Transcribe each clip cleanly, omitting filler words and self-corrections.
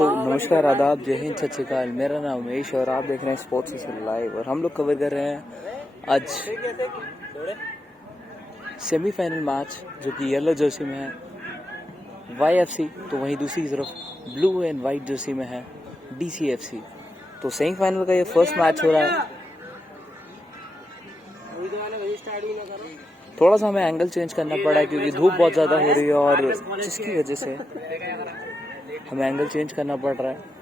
नमस्कार, आदाब, जय हिंद, सत श्री अकाल। मेरा नाम उमेश और आप देख रहे हैं स्पोर्ट्स लाइव। और हम लोग कवर कर रहे हैं आज सेमीफाइनल मैच जो कि येलो जर्सी में है YFC, तो वहीं दूसरी तरफ ब्लू एंड वाइट जर्सी में है DCFC। तो सेमीफाइनल का ये फर्स्ट मैच हो रहा है। थोड़ा सा हमें एंगल चेंज करना पड़ा है क्योंकि धूप बहुत ज़्यादा हो रही है और जिसकी वजह से हमें एंगल चेंज करना पड़ रहा है।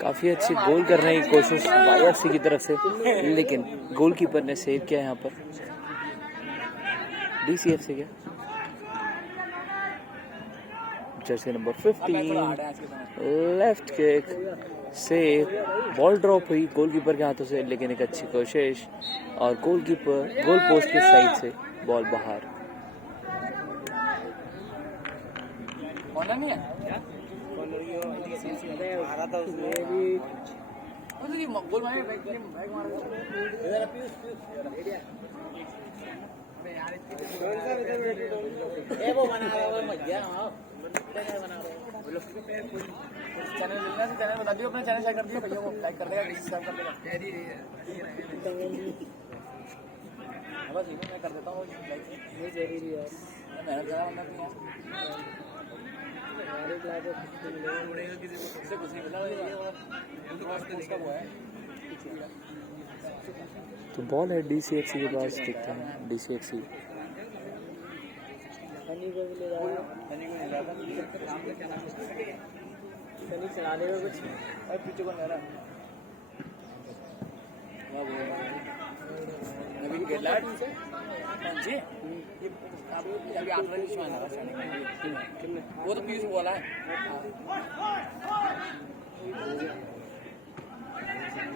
काफी अच्छी गोल करने की कोशिश YFC की तरफ से, लेकिन गोलकीपर ने सेव किया यहाँ पर DCFC के Jersey number 15। Left kick save, ball drop हुई गोलकीपर के हाथों से, लेकिन एक अच्छी कोशिश और गोलकीपर गोल पोस्ट के साइड से बॉल बाहर। नहीं है गोल मारे बैक मार वो बना रहा है मत गया बोलो चैनल मिलना से चैनल बता दियो, अपना चैनल शेयर कर दियो भैया, वो लाइक कर देगा, सब्सक्राइब कर देगा। बस इनको मैं कर देता हूँ, ये जरूरी है। मैं मेहनत कर रहा हूँ तो बॉल है DCFC के पास, देखते हैं DCFC चलाने का कुछ पीछे बन रहा जी। अभी आप वो तो पीस बोला है।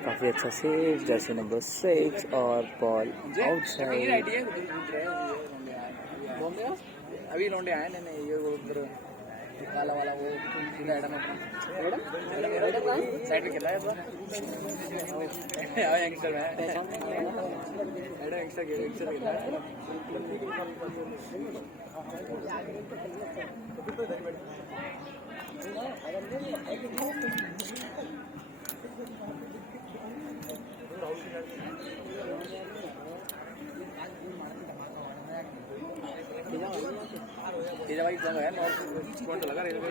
काफी अच्छा सेव, जर्सी नंबर 6 और बॉल आउटसाइड। अभी लौंडे आए नहीं ये वो उधर काला वाला वो साइड में खेला है यंगस्टर में यंगस्टर खेला है। भाई जब है नॉर्थ फ्रंट लगा रेलवे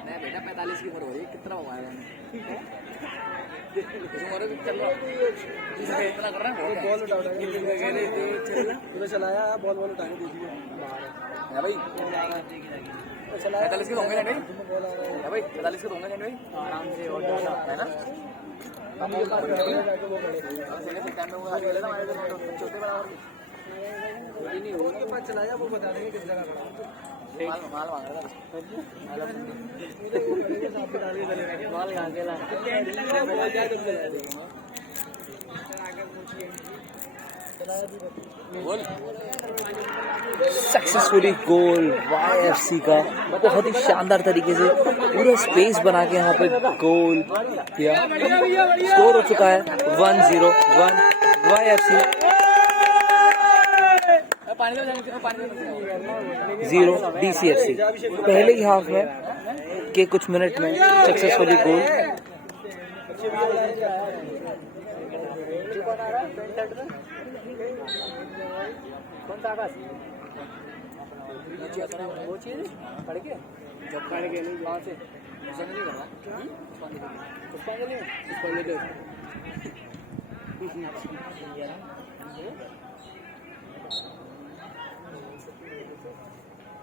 नहीं बेटा 45 की उम्र हो रही है, कितना हुआएगा इतना कर रहा है। बॉल उठा चलाया, बॉल उठाने दीजिए भाई। 45 के होंगे ना भाई, 45 के होंगे ना भाई, आराम से और है ना। चलाया वो बता देंगे किस जगह माल माल सक्सेसफुली गोल YFC का, बहुत ही शानदार तरीके से पूरा स्पेस बना के यहाँ पे गोल किया। स्कोर हो चुका है 1-0 YFC 0 DCFC। पहले ही हाफ में के कुछ मिनट में सक्सेसफुली गोल।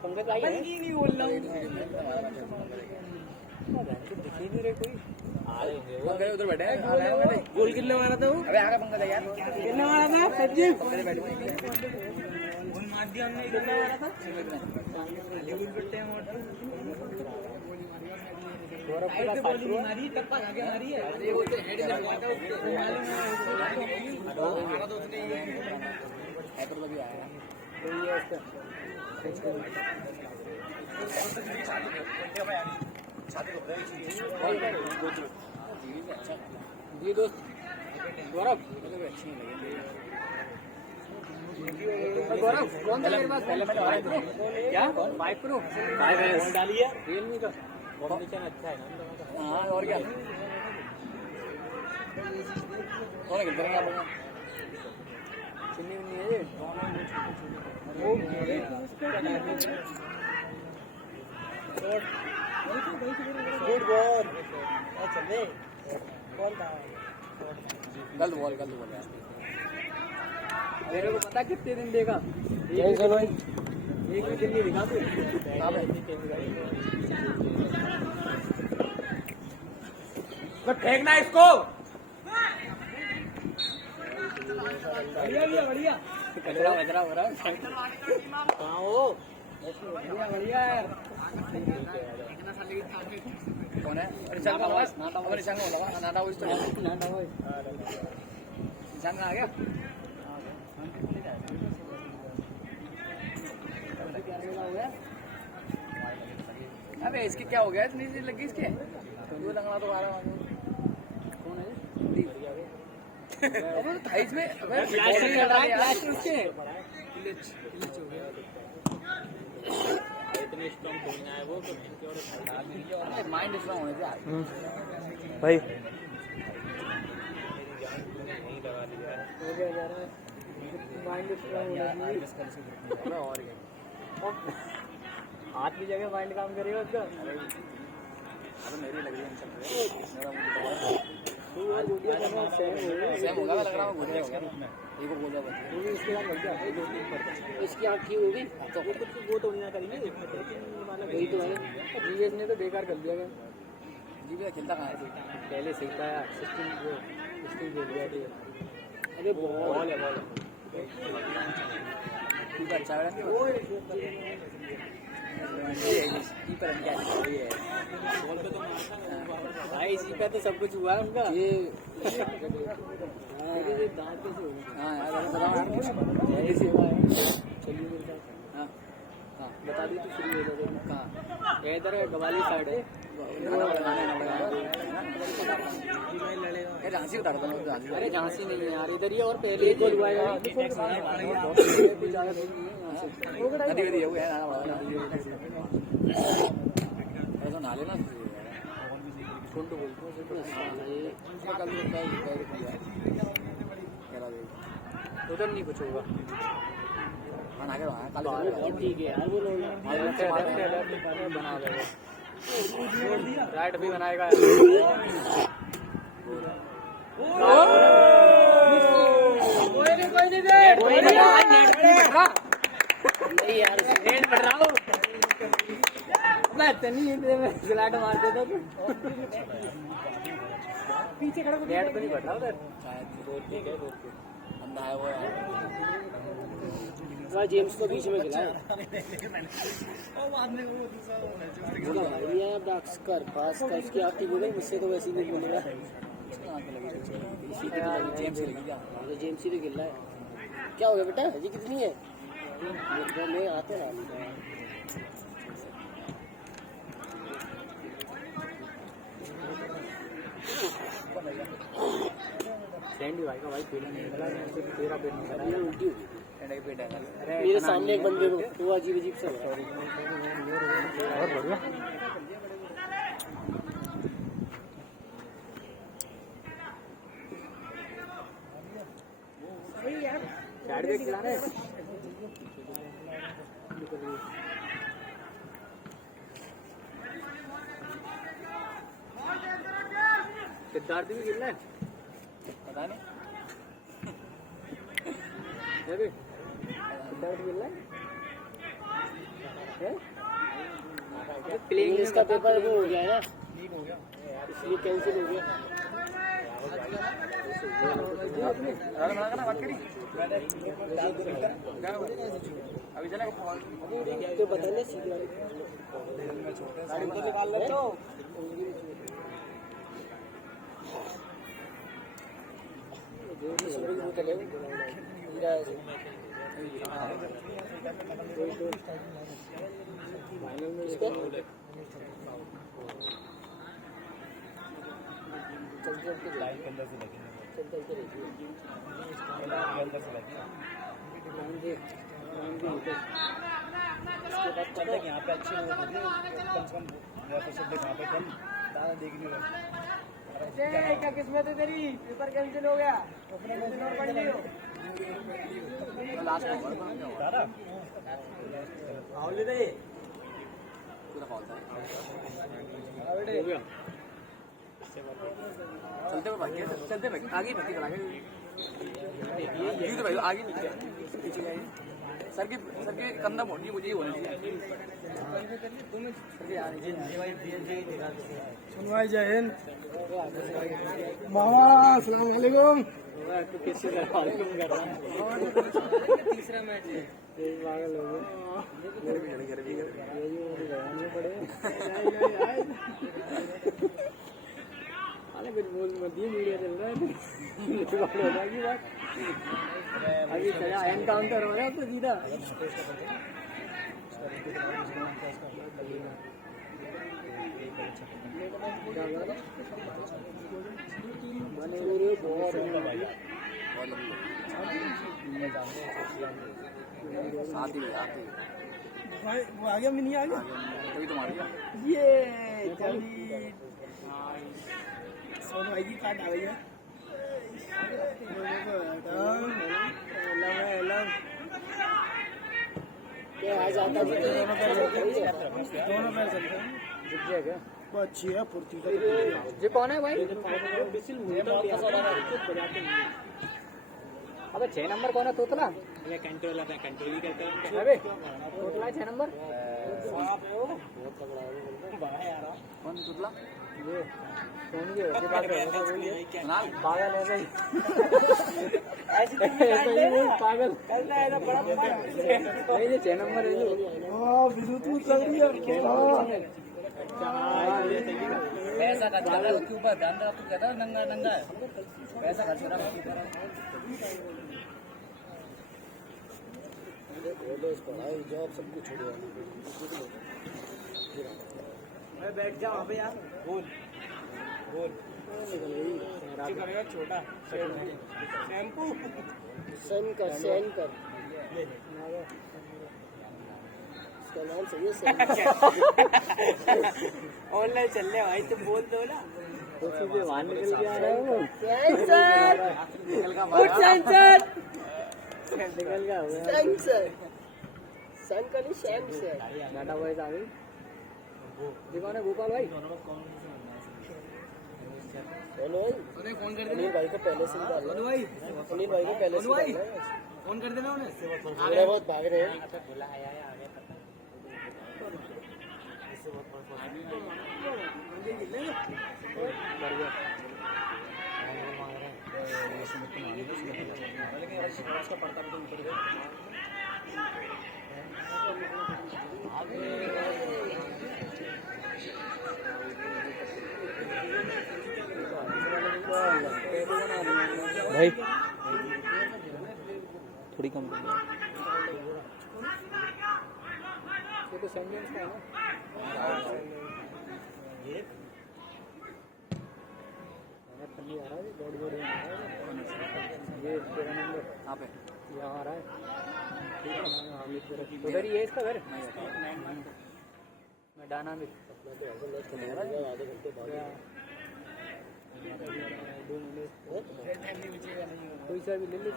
पंकज भाई नहीं बोल रहा हूँ, दिख ही नहीं रहे कोई। पंकज उधर बैठे हैं, गोल कितने मारा था वो? अबे आगे पंकज यार, कितने मारा था सचिन? पंकज बैठे गोल मार दिया हमने, कितने मारा था? गौरव के पास गोली मारी, टप्पा आगे मारी है, अरे वो तो हेड में लगा था उसको मालूम है, मारा तो उसने ये हैकर लगी आया तो ये उसका जी दोस्त गौरव गौरव कौन था मेरे पास पहले मैंने क्या 5 प्रो डाली है रियलमी का कॉम्बिनेशन अच्छा है ना। हाँ और क्या कौन खेलते हैं आप? चुन्नी उन्नी है वो गुड बॉल चले बॉल था गलत बॉल मेरे को पता कितने दिन देगा एक भी दिन नहीं दिखा तू फेंकना इसको बढ़िया कचरा हो रहा है कहाँ हो बढ़िया है कौन है निशान आ गया अबे इसके क्या हो गया इतनी सी लगी इसके वो लगना तो आ रहा कौन है अब थाइस में अबे फ्लैश उसके इतनी स्ट्रांग खेलना है वो तो माइंड स्ट्रांग होने चाहिए भाई हो गया जा रहा है माइंड स्ट्रांग होने चाहिए और हाथ की जगह माइंड काम करेगा उसका अरे मेरी लग रही है सेम होगा लग रहा है मुझे हो गया एक को बोला वो भी इसके बाद लग गया 2-3 पर इसकी आँख ठीक होगी तो वो कुछ वो तो नहीं करेंगे मतलब वही तो है जीएस ने तो बेकार कर दिया जीएस खेलता कहाँ है पहले सही था 16 खेल गया थे अरे बॉल है ठीक अच्छा है भाई इसी पे तो सब कुछ हुआ है उनका ये बता दी तो फ्री हो जाएगा कहाँ इधर है गवाली साइड है झांसी बता रहा था अरे झांसी नहीं है यार इधर ही और पहले ही हुआ ऐसा नाले ना उधर नहीं कुछ होगा ठीक है यार वो बना देगा राइट भी बनाएगा नहीं यार नेट बढ़ रहा हूँ मैं गिलाट मार देता पीछे खड़ा नेट तो नहीं बढ़ रहा उधर ठीक है अंधा है वो यार जेम्स को बीच में गिलाया पास का उसकी आपकी बोले मुझसे तो वैसे नहीं बोलेगा जेम्स ही तो गिर रहा है क्या हो गया बेटा जी कितनी है में आते हैं भाई का भाई पेट नहीं निकला तेरा पेट निकला उल्टी मेरे सामने एक बंदे को तो अजीब सा और बढ़िया सिद्धार्थ भी गिरना है पता नहीं सिद्धार्थ गिरना है प्लेइंग इसका पेपर वो हो गया है ना, इसलिए कैंसिल हो गया। तो बता ले फाइनल में इसको चलते लाइन के अंदर से लगे, चलते रहिए अंदर से लगे इसके बाद चलते यहाँ पे अच्छे कम से कम यहाँ पे कम दाना देखने लगे। क्या किस्मत है तेरी, पेपर कैंसिल हो गया, कैंसिल और पढ़ लियो लास्ट दादा आओ ले दे पूरा फाउल हो गया। चलते हुए भाई, चलते भाई आगे भर्ती करा के भाई आगे पीछे गए सर के कंधा मोटी मुझे ही होना चाहिए। सुन भाई जय हिंद मामा अस्सलाम वालेकुम। तो कैसे कर रहा तीसरा मैच है पागल हो गए फिर बोल मत दिए मीडिया चल रहा है बात अभी चला एनकाउंटर हो रहा है तो सीधा वो आ गया मिनी आ गया कभी तुम्हारी ये सोनू भाई की कार्ड आ गई है। आज आता है दोनों पैर चलते हैं दिख गया क्या वो अच्छी है फुर्ती का ये कौन है भाई अबे 6 नंबर कौन है तोतला कंट्रोल ही कहते हैं अबे तोतला 6 नंबर कौन तोतला ये कौन ये बात है ना पागल है भाई ऐसे ही पागल करना है ना बड़ा नहीं ये 6 नंबर है हां बिल्कुल तू चल रही है पैसा खर्च कर रहा है उसके ऊपर ध्यान रहा तू कहता है नंगा नंगा है पैसा खर्च कर रहा है पढ़ाई जॉब सब कुछ छोड़ मैं बैठ जा वहाँ पे यार बोल करेगा छोटा शैम्पू सन कर इसका नाम सही है ऑनलाइन चल रहे भाई तुम बोल दो ना तो सीधे वहाँ निकल के आ रहा है वो सेंसर निकल गया सन का नहीं शैम से डाटा वॉइस आ गई कौन है गोपाल भाई फोन कर देना भाई को पहले से डालना भाई अनिल भाई को पहले से डालना फोन कर देना उन्हें थोड़ा बहुत भाग रहे हैं भाई थोड़ी कम ये तो सेंटेंस का है ना ठंडी आ रहा है बॉडी बॉडी आ रहा है ये 13 नंबर यहाँ पे यहाँ आ रहा है उधर ही है इसका घर मैं डाना भी आधे घंटे बाद कोई सा भी ले लो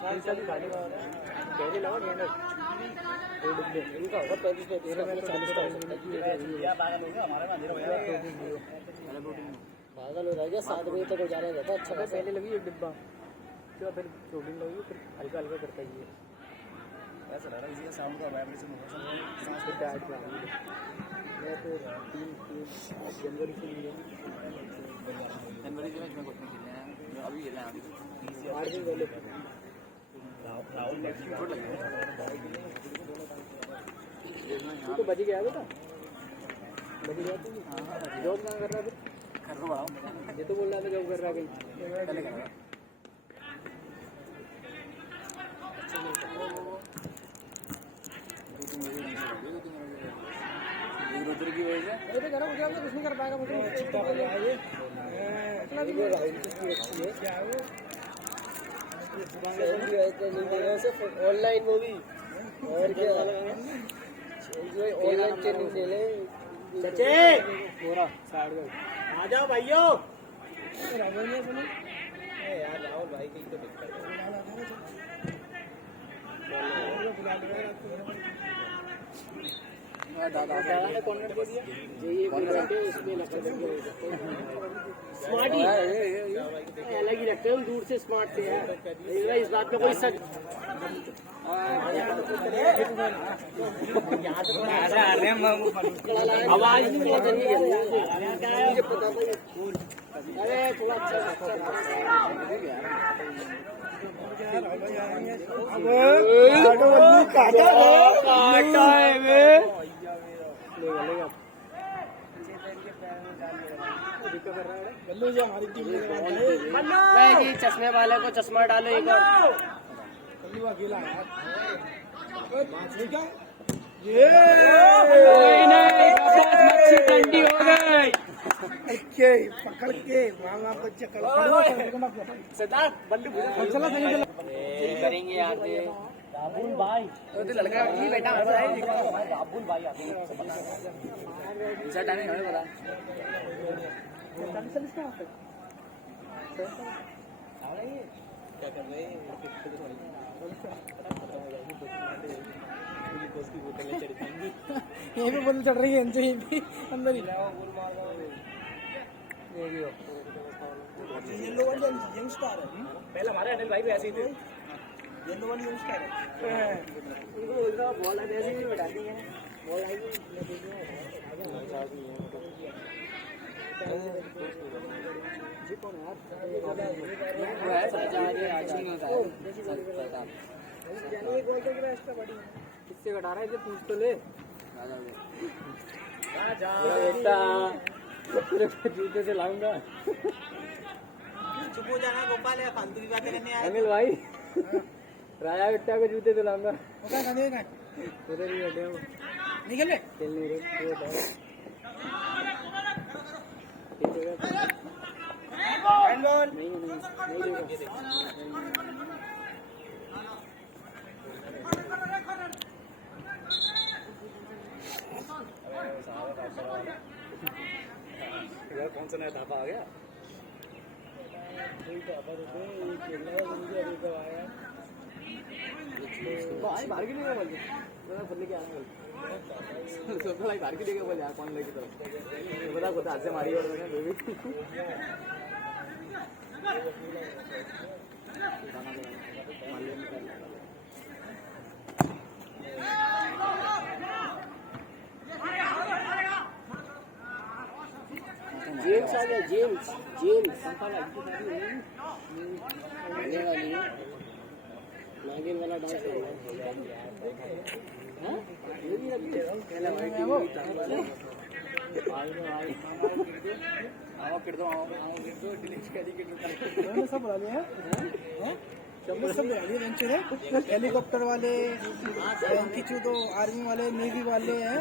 कोई सा भी खाली पहले लगा गया दो डब्बे इनका होगा 35 पागल हो जाएगा 7 बजे तक हो जाना रहता अच्छा पहले लगी एक डिब्बा फिर प्रोटीन लगी फिर हल्का हल्का करता ही है ऐसा लग रहा है किसी का साउंड का वाइब्रेशन हो रहा है, सांस को टाइट कर रहा है। मैं तो 3 जनवरी से मिले, जनवरी से मैं कुछ नहीं खेलने हैं, अभी खेलना है, 8 दिन पहले राहुल छोड़ लगे तो बच गया बेटा, बच गया तू। जॉब कहाँ कर रहा है? घर को बढ़ाओ, ये तो बोल रहा था जॉब कर रहा है कहीं पहले कर रहा है। रुद्र की वजह से अरे करो मुझे कुछ नहीं कर पाएगा, मुझे चिट्टा हो गया ये इतना भी नहीं है क्या है वो ऑनलाइन मूवी और क्या ऑनलाइन ट्रेनिंग ले ले। सच्चे पूरा साइड में आ जाओ भाइयों। राहुल ने सुनो यार, राहुल भाई की तो दिक्कत है, दादा ने कॉर्नर दे दिया, ये कॉर्नर पे इसमें नकल करके स्मार्ट ही अलग ही रखते हैं, दूर से स्मार्ट से है, इस बात का कोई शक आवाज नहीं अरे थोड़ा अच्छा जी चश्मे वाले को चश्मा डालो एक और। मच्छी ठंडी हो गई पकड़ के मामा को करेंगे यार राहुल भाई, तो लड़का ये बेटा राहुल भाई आते हैं क्या कर रहे हैं, यहीं पे बोतल चढ़ रही है इनसे, यहीं पे अंदर ही येलो वाली यंग स्टार है, पहले हमारे अनिल भाई भी ऐसे ही थे, येलो वाली यंग स्टार है, उनको बोल रहा बॉल ऐसे ही बैठा दी है, बॉल आएगी जी कौन है किससे कटा रहा है, इसे पूछ तो ले जूते से लाऊंगा। चुप हो जाना गोपाल, फालतू की बातें करने आए अनिल भाई, राजा बेटा को जूते से लाऊंगा, उधर ही बैठे हो निकल ले खेलने कौन सा नया धापा आ गया, बाहर की नहीं बोल बदले क्या भाई बाहर की देगा बोल यार, कौन लेगी तरफ बता खुद हाथ से मारी और मैंने जेम्स आ गया, जेम्स जेम्स नागिन वाला डांस सब बना लिया हेलीकॉप्टर वाले, तो आर्मी वाले, नेवी वाले हैं।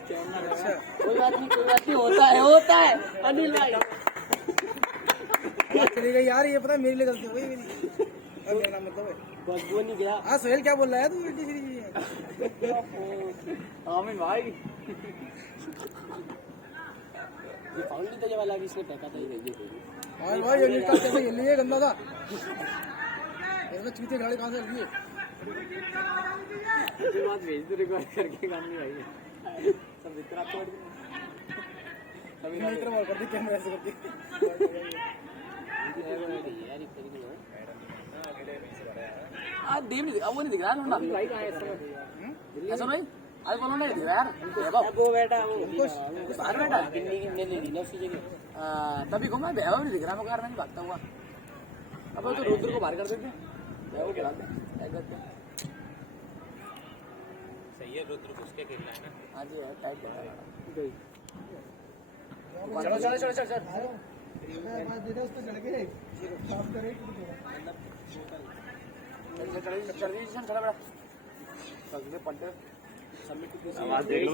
अच्छा कोई बात नहीं होता है अनिल भाई चली गई यार, ये पता है मेरे लिए गलती हो गई मेरी, मेरा नाम मतलब बस वो नहीं गया। हाँ सोहेल क्या बोल रहा है तू आमिन भाई, ये फाउल नहीं था ये वाला, इसने फेंका था ये भाई, ये निकाल कैसे खेल लिए, गंदा था इसमें चूते गाड़ी कहाँ से लिए, बात भेज दो रिकॉर्ड करके, काम नहीं आई सब इतना छोड़ अभी इतना बॉल कर दी कैमरा से करके यार, एक तरीके से डीम नहीं दिखा, वो नहीं दिख रहा है भाई कहाँ है ऐसा भाई आज बोलो नहीं दिख रहा यार वो बेटा वो बाहर बेटा किन्नी की ले ली ना उसकी जगह तभी घूमा बेवा नहीं दिख रहा मैं कार में नहीं भागता हुआ अब तो रुद्र को बाहर कर देते बेवा को बुला दे सही है, रुद्र घुस के खेलना है ना। हाँ जी यार टाइट कर चलो चलो चलो चलो चलो देख लो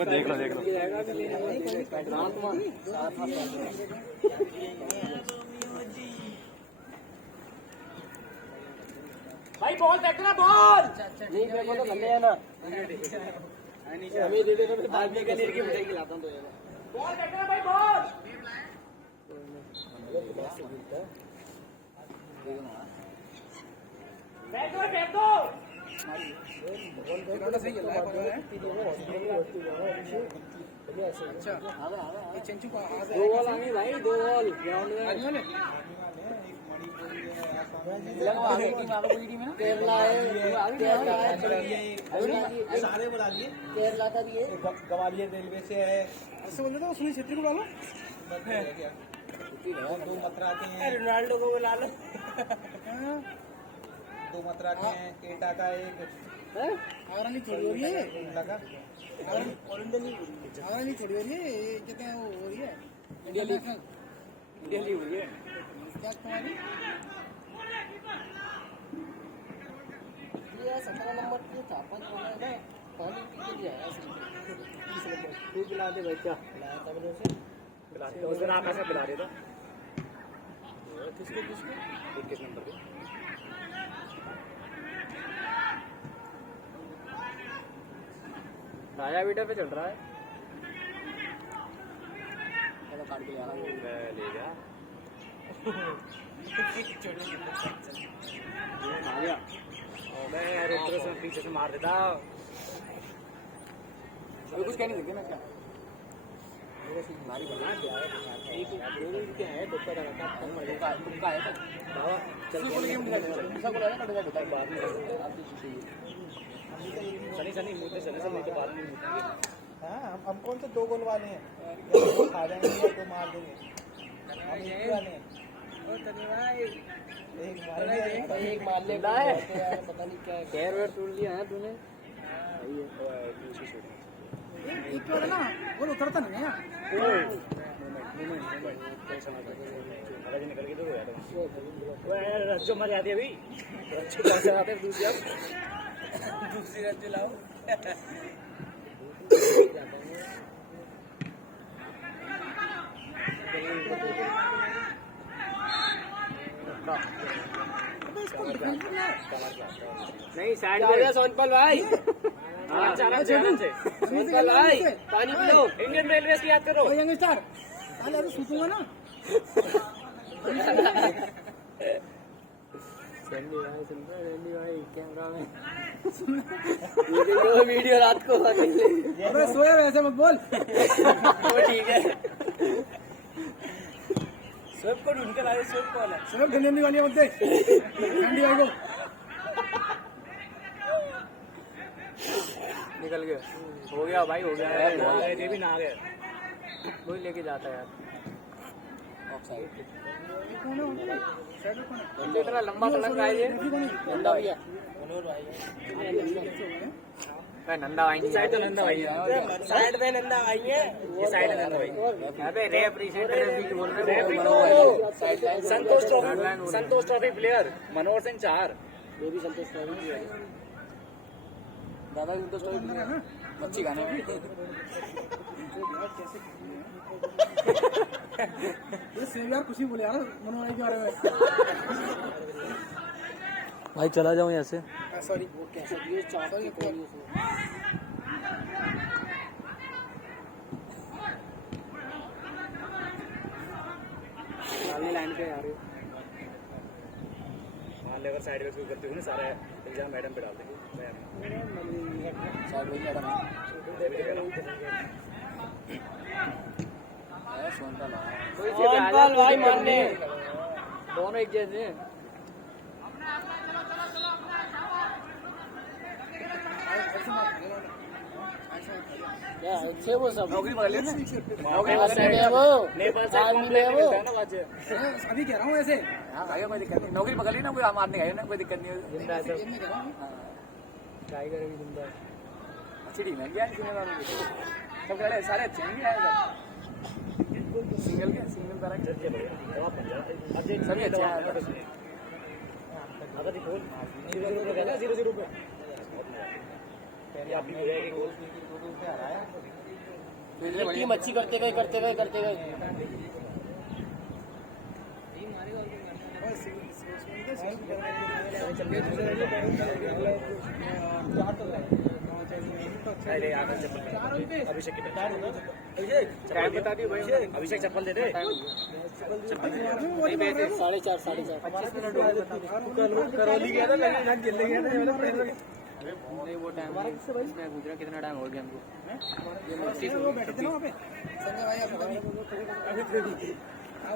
भाई बॉल देखना बॉल नहीं मेरे को तो लंबे है ना हमें दे दे तो बाद में का लेके मुझे खिलाता हूं तो बॉल देखना भाई बॉल फेंक दो बॉल सही है अच्छा ये चंचू को दो बॉल आ गई भाई दो बॉल ग्राउंड में केरला है सारे बुला लिए, केरला का भी है ग्वालियर रेलवे से है, ऐसे बोल देता सुनील छेत्री को डालो दो मतराके हैं, रोनाल्डो को बुला लो दो मतराके हैं, एटा का एक आगरा नहीं छोड़ी हो रही है लगा, आगरा नहीं छोड़ी हो रही है ये कहते हैं वो हो रही है इंडिया लीग हो रही है क्या तुम्हारी 17 नंबर के 4-5 हो गए ना पानी पी के लिया है तू पिला दे भाई क्या पिलाया था मैंने उसे उस दिन आकाश में पिला रहे था, किसको किसको 21 नंबर को। राजा बेटा पे चल रहा है चलो काट के यार ले गया आ गया मैं रुद्र से पीछे से मार देता, अभी कुछ कहने लगे ना क्या हमारी बना क्या है एक क्या है डॉक्टर का तुमका है बाबा चल के गेम ऐसा को लगा कटवा बताओ बाद में आप सनी मुझे सनी से नहीं तो बाद में मुझे। हाँ हम कौन से 2 गोल वाले हैं, दो खा जाएंगे या 2 मार देंगे, हम एक वाले हैं, एक मार ले है पता नहीं क्या पैर वैर तोड़ लिया है तूने एक वाला ना वो उतरता नहीं है निकल के तो रज्जो मर जाती है अभी, दूसरी रज्जो लाओ नहीं साइड में सोनपाल भाई सोनपाल भाई पानी पिलो इंडियन रेलवे की याद करो यंगस्टर अरे अरे सूतूंगा ना सैंडी भाई कैमरा में ये वीडियो रात को अबे सोया वैसे मत बोल वो ठीक है सब को ढूंढ कर आए, सब कौन है? सिर्फ ढूंढने वाली मत देख सैंडी भाई को निकल गया हो गया भाई हो गया ये भी ना आ गए, वही लेके जाता है यार इतना लंबा सड़क है ये नंदा भैया नंदा भाई साइड तो नंदा भाई है, साइड में नंदा भाई है ये साइड है नंदा भाई। अबे रेफ्रिजरेटर बोल रहे संतोष ट्रॉफी प्लेयर मनोहर सिंह 4, ये भी संतोष ट्रॉफी दादा संतोष ट्रॉफी अच्छी गाने यार कुछ ही बोले यार मनोहर के बारे में भाई चला जाऊं यहाँ से। सॉरी वो कैसे ये चाहता है कौन ये लाइन पे आ रहे हो मान लेकर साइड में शुरू करते हुए ना सारे एग्जाम मैडम पे डाल देंगे साइड में मैडम सोनपाल भाई मानने दोनों एक जैसे अच्छे वो सब नौकरी पकड़ लेना नेपाल से आर्मी में है वो। अभी कह रहा हूँ ऐसे हाँ भाई कोई दिक्कत नहीं नौकरी पकड़ ली ना कोई मारने गए ना कोई दिक्कत नहीं जिंदा है सब टाइगर भी जिंदा है। अच्छी टीम है क्या सब खड़े सारे अच्छे हैं सिंगल के सिंगल तरह के सभी अच्छे हैं जीरो जीरो पे टीम अच्छी करते गए अरे आकर चप्पल अभिषेक बता दिए भाई अभिषेक चप्पल दे दे 4:30 करौली गया था लग जल्दी गया था नहीं वो टाइम इसमें गुजरा कितना टाइम हो गया हमको वो बैठे थे ना वहाँ पे संजय भाई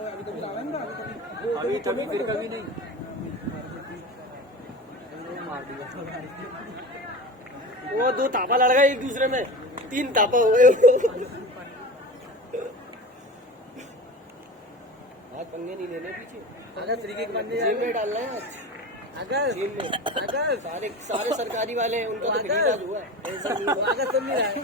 अभी कभी लावे ना अभी कभी फिर कभी नहीं मार दिया वो 2 तापा लड़ गए एक दूसरे में 3 तापा हो गए आज पंगे नहीं लेने पीछे अगर फ्री किक बनने जेल में डालना है अगर सारे सरकारी वाले हैं उनका तो फ्री इलाज हुआ है ऐसा नहीं अगर सुन नहीं रहा है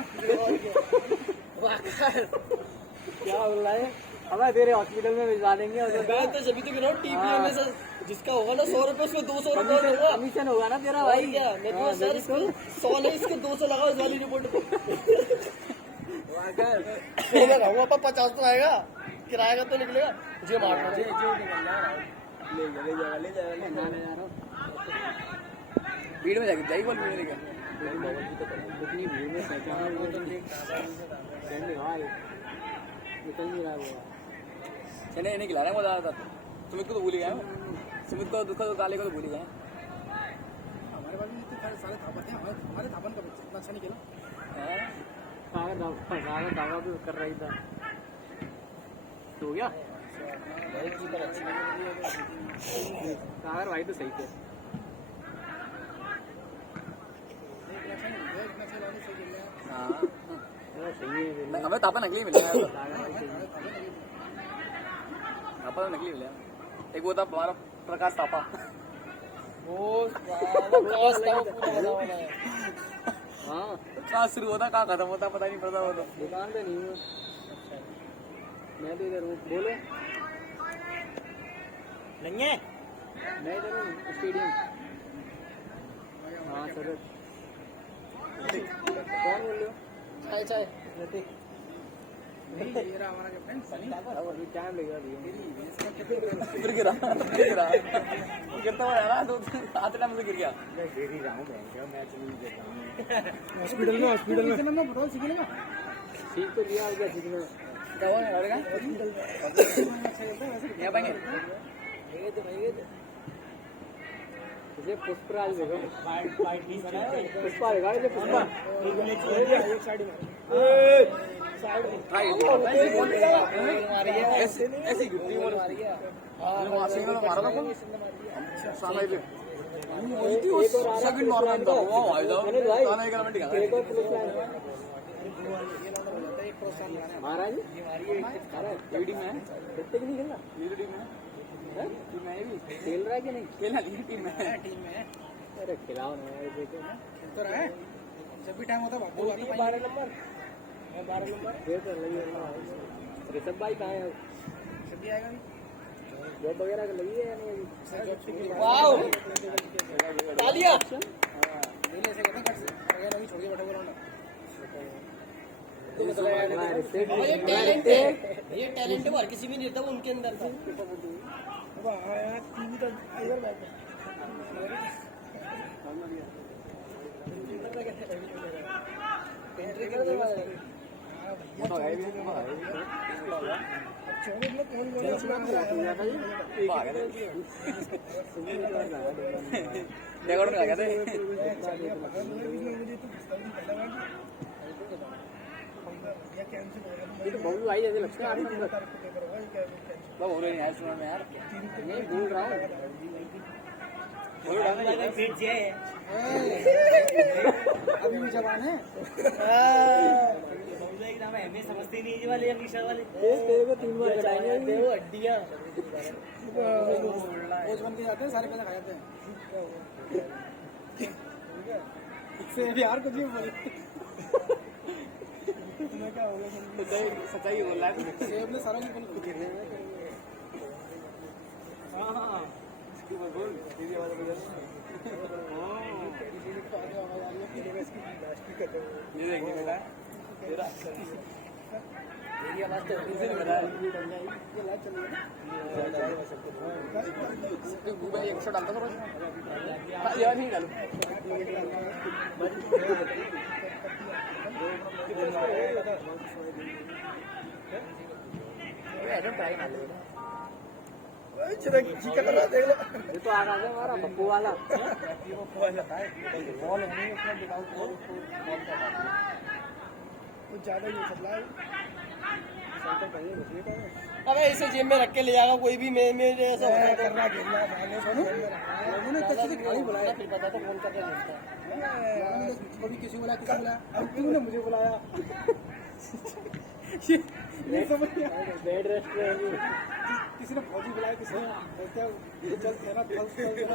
क्या बोल रहा है हमें तेरे हॉस्पिटल में भिजवा देंगे और मैं तो सभी तो कह रहा हूँ टीपीएम में से जिसका होगा ना 100 रुपए उसको 200 रुपए दूंगा कमीशन होगा ना तेरा भाई भाई क्या मैं तो सर इसको 100 नहीं इसको 200 लगाओ इस वाली रिपोर्ट पे मैं कहूँगा 50 तो आएगा किराया का तो निकलेगा मुझे मारना ले जा भीड़ में जाएगी बोल भीड़ में लेकर कितनी भीड़ में पहचान वो तो देख भाई निकल नहीं रहा वो चने नहीं खिला रहा है वो ज़्यादा सुमित को तो भूल ही गया सुमित को दुख तो काले को तो भूल ही गया हमारे पास भी सारे थापन थे हमारे थापन का बच्चा इतना अच्छा नहीं खेला सागर दावा भी कर रही था तो हो गया सागर भाई तो सही थे हाँ सही है हमें तापा नकली मिला तापा तो नकली मिला एक वो था हमारा प्रकाश तापा हाँ कहाँ शुरू होता कहाँ खत्म होता पता नहीं पड़ता वो तो दुकान पे नहीं हूँ मैं तो इधर हूँ बोलो नहीं है मैं इधर हूँ स्टेडियम हाँ सर कौन बोल रहे हो चाय चाय नहीं ये रहा हमारा कैप्टन सनी अभी टाइम लगेगा भैया फिर गिरा गिरता हुआ यार तो आते टाइम से गिर गया मैं गिर ही रहा हूँ मैच नहीं देता हूँ हॉस्पिटल में फुटबॉल सीख लेगा सीख तो लिया होगा सीखना क्या हुआ लड़का यहाँ पाएंगे इसे पुष्पराज देखो पुष्पा देखा इसे पुष्पा एक साइड में ऐसी गिट्टी मारा था साला इधर सेकंड मारना था वो भाई साहब साला एक मिनट का महाराज टीम में कितने की नहीं खेला ये टीम में टीम में भी खेल रहा है कि नहीं खेलना टीम में अरे खिलाओ ना यार देखे ना तो रहा है जब भी टाइम होता बाबू 12 नंबर मैं 12 नंबर ये कर लगी है ऋषभ भाई कहाँ है जब भी आएगा जॉब वगैरह का लगी है या नहीं वाओ तालियां नहीं ऐसे कहते हैं अगर अभी छोड़ के बैठा हुआ ये टैलेंट है ये टैलेंट हर किसी में नहीं रहता वो उनके अंदर था टीवी तो इधर बैठ रिकॉर्ड में लगा थे बबलू भाई जैसे लगता है 8 नंबर वो बोल रहे हैं सुना मैं यार नहीं भूल रहा हूँ अभी भी जवान है। हमें समझते नहीं ये वाले अमीशा वाले तेरे को 3 बार कटाएंगे वो हड्डियां कोच बन के जाते हैं, सारे पैसे खा जाते हैं। सेब यार कुछ भी बोल, तुम्हें क्या हो गया? सच्चाई बोल रहा है। सेब ने सारा निकल ये देखिए बेटा मेरी आवाज तो से नहीं बता गूगल 100 डालता था यार नहीं डालो ट्राई कर लो जी कर रहा देख लो। ये तो आ रहा है हमारा पप्पू वाला कुछ ज्यादा ही चल रहा है। अबे इसे जेब में रख के ले जाएगा कोई भी मेरे ऐसा करना खेलना उन्होंने किसी से नहीं बुलाया, फिर पता तो फोन करके पूछता कभी किसी बुलाया, किसी बुलाया, अब तूने मुझे बुलाया। ये समझ नहीं आया। बेड रेस्ट में किसी ने फौजी बुलाया, किसी ने क्या चल तेरा फल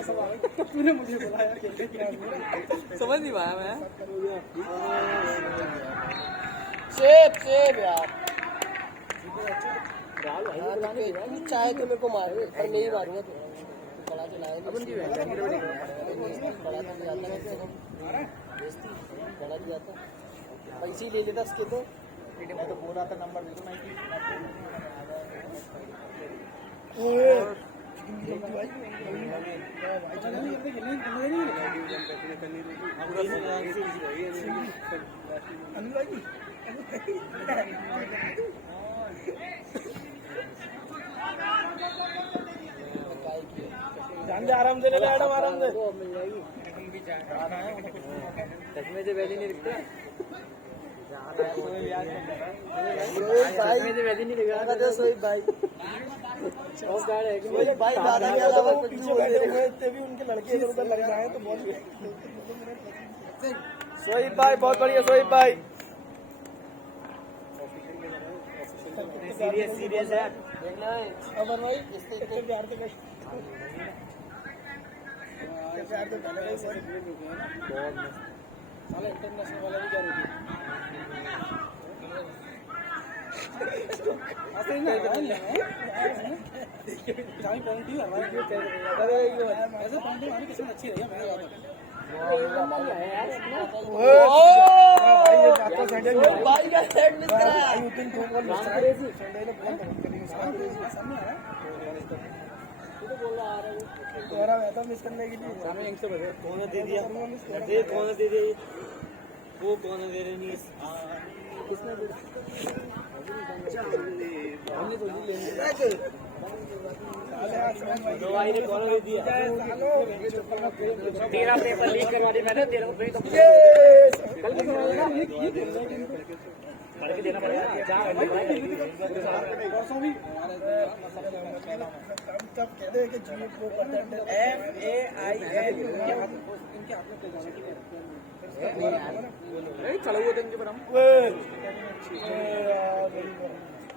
सब आ गया, तूने मुझे बुलाया खेलने के लिए। समझ नहीं पाया मैं सेब यार चाहे तो मेरे को मार पर मैं ही मारूंगा तो बड़ा चलाए बड़ा तो जाता पैसे ही ले लेता उसके तो मैं तो बोल रहा था नंबर दे दो ना आराम से ले मैडम, आराम से मिल जाएगी चश्मे से वैली नहीं दिखता वैली नहीं दिख रहा भाई भाई भी उनके लड़के इधर उधर लग जाए तो बहुत सोहिब भाई बहुत बढ़िया सोहिब भाई सीरियस है देखना है अमर भाई इसके प्यार तो प्यार तो पहले ही सर साला इंटरनेशनल वाला भी क्या रुकी ऐसे ही ना जानी पॉइंट ही हमारे लिए ऐसे पॉइंट हमारी किस्मत अच्छी रही है मेरे बात भाई का सेट मिस करा आई थिंक 2 गोल मिस करा संडे ने बहुत करेंगे सामने आया तो बोल रहा आ रहा है तेरा वैसा मिस करने के लिए सामने यंग से बजे कौन दे दिया दे कौन दे दे वो कौन दे रहे नहीं किसने दे हमने तो ले लिया भाई ने कौन दे दिया तेरा पेपर लीक करवा दिया मैंने तेरे को फिर तो कल के देना पड़ेगा परसों भी तब कहते हैं कि जीरो को FAIL इनके हाथ में पे जाना चाहिए। चलो वो देंगे पर हम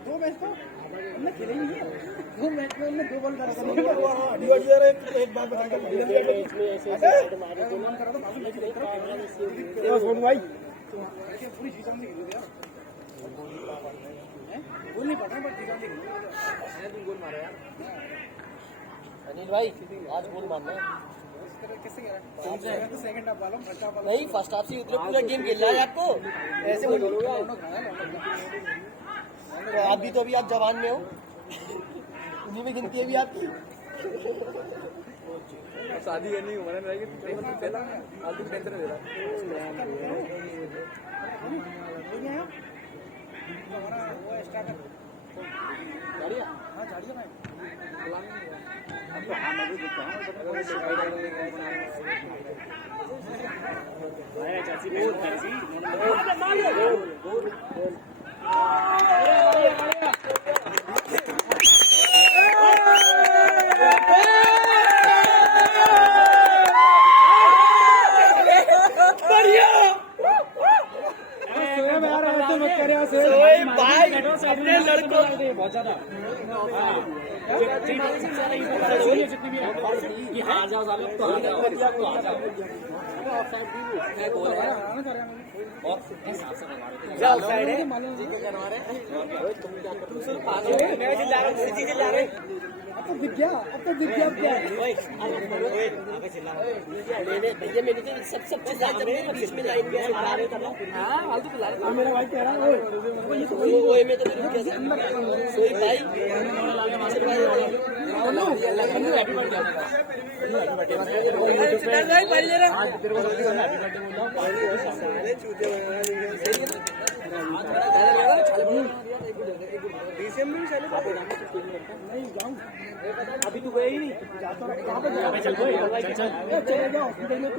2 मैच तो हमने खेले ही नहीं है। 2 मैच में हमने 2 बॉल करा एक बात बता के भाई पूरी सीजन में खेलो यार गोल नहीं पड़ा बट सीजन में खेलो गोल मारा यार अनिल भाई आज गोल मारना है सेकंड हाफ वाला फर्स्ट हाफ वाला नहीं फर्स्ट हाफ से उतरे पूरा गेम खेल रहा है आपको ऐसे बोलोगे आप भी तो अभी आप जवान में हो उन्हीं में गिनती है भी आपकी शादी करनी उम्र में रहेगी पहला आज भी टेंशन दे रहा हमारा वो एक्स्ट्रा का गाड़िया हाँ झाड़िया में अपने लड़कों बहुत ज्यादा अब तो दिख गया क्या सब बीच में लाइन मेरा भाई कह रहा है में तो सोई भाई अभी तो गए ही नहीं चल गया हॉस्पिटल में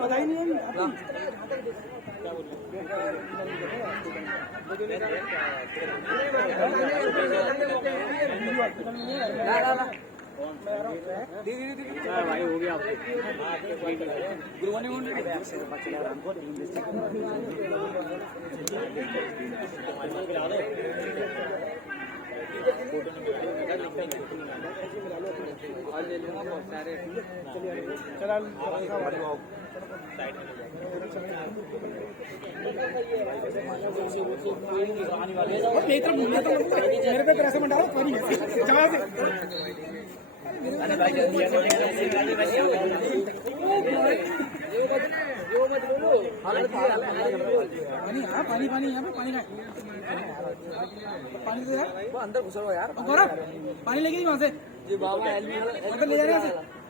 पता ही नहीं भाई हो गया मेरे पे पैसा मंडा पानी पानी यहाँ पे पानी पानी दे वो अंदर घुसा हुआ यार पानी लेके नहीं वहाँ से जी बाबा अंदर ले जा रहे हैं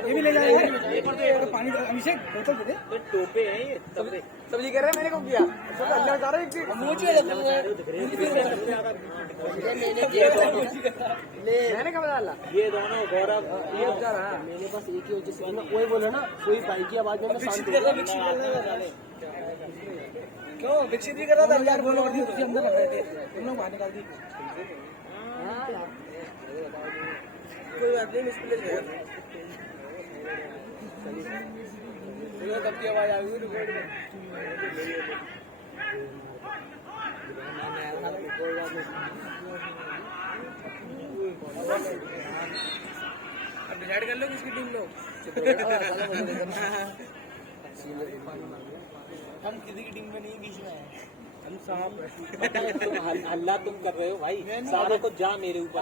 ये भी ले जा रहे हैं पानी अभिषेक बोतल दे दे टोपे हैं ये सब्जी कर रहे हैं मैंने कब किया अल्लाह जा रहा है मैंने कब डाला ये दोनों गौरव ये जा रहा है मेरे पास एक ही वजह से वही बोला ना कोई बाइक की आवाज में शांत कर रहा क्यों विकसित भी कर रहा था यार बोलो अंदर लग रहे थे तुम लोग बाहर निकाल दी कोई बात नहीं मुश्किल है कब की आवाज आ गई रिकॉर्ड में डिसाइड कर लो किसकी टीम लो हम किसी की टीम में नहीं बीच में हम साहब हल्ला तुम कर रहे हो भाई सारे को जा मेरे ऊपर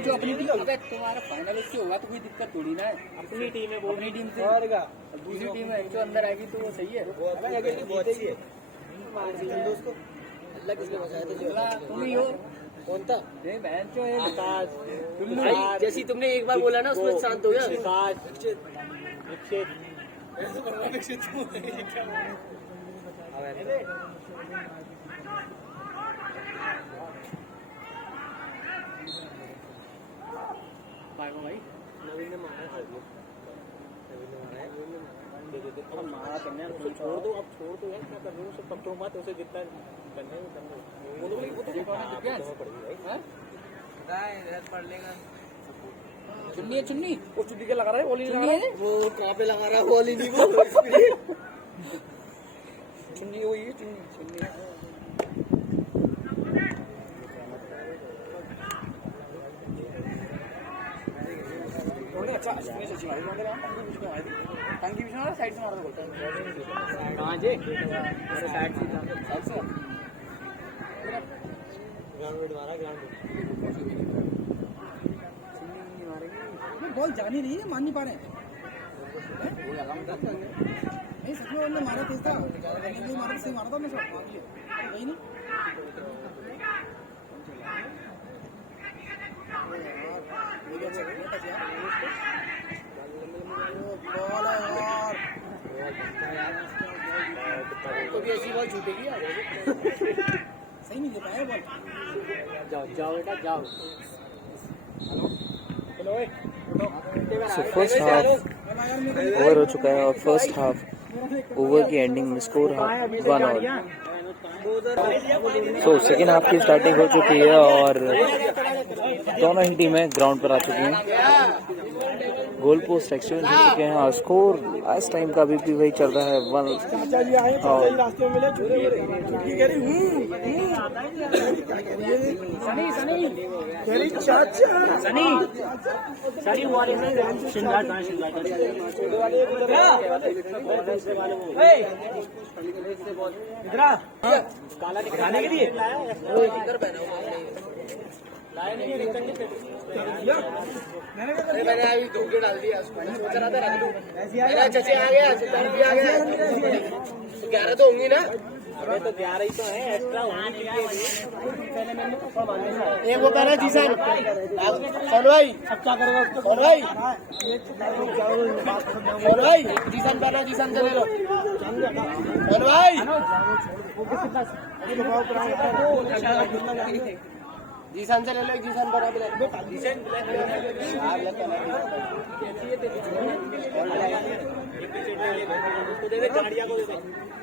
जो अपनी टीम तुम्हारा फाइनल इससे होगा तो कोई दिक्कत थोड़ी ना है अपनी टीम है वो अपनी टीम से दूसरी टीम है जो अंदर आएगी तो वो सही है बहुत अच्छी है अल्लाह किसने बचाया था तुम ही हो कौन था जैसी तुमने एक बार बोला ना उसमें शांत हो गया भाई नवीन ने मारा मारा करने छोड़ दो अब छोड़ दो यार क्या कर रहे हो सब पकड़ो मत उसे जितना करने बोलो भाई वो तो पढ़ लेगा चुन्नी है चुन्नी वो चुन्नी के लगा रहा है ओली लगा रहा है वो कहाँ पे लगा रहा है ओली नहीं वो चुन्नी हुई है चुन्नी चुन्नी अच्छा टंकी बीच में साइड से मारा था कहाँ जे साइड से ग्राउंड मारा ग्राउंड बॉल जानी नहीं है मान नहीं पा रहे नहीं सच में उन्होंने मारा तेज था मारा सही मारा था मैं शॉट मार लिया वही नहीं तो भी ऐसी बॉल छूटेगी सही नहीं दे पाया बॉल जाओ जाओ बेटा जाओ सो फर्स्ट हाफ ओवर हो चुका है और फर्स्ट हाफ ओवर की एंडिंग में स्कोर 1-1 सो सेकेंड हाफ की स्टार्टिंग हो चुकी है और दोनों ही टीमें ग्राउंड पर आ चुकी हैं गोल पोस्ट एक्सचेंज हो चुके हैं और स्कोर इस टाइम का अभी भी वही चल रहा है 1। चाचा जी आए तो सही रास्ते में मिले छुट्टी कह रही कह रही चाचा सनी वाले में शिंगार कहाँ शिंगार काला दिखाने के लिए मैंने अभी धोखे डाल दिया सोच रहा था रख दूं चाचा आ गया सुल्तान भी आ गया तो 11 तो होंगी ना अबे तो 11 ही तो है एक्स्ट्रा एक वो पहले जीसन सोन भाई अब क्या करेगा उसको सोन भाई जीसन पहले जीसन से ले लो सोन भाई जीसन से ले लो जीसन बना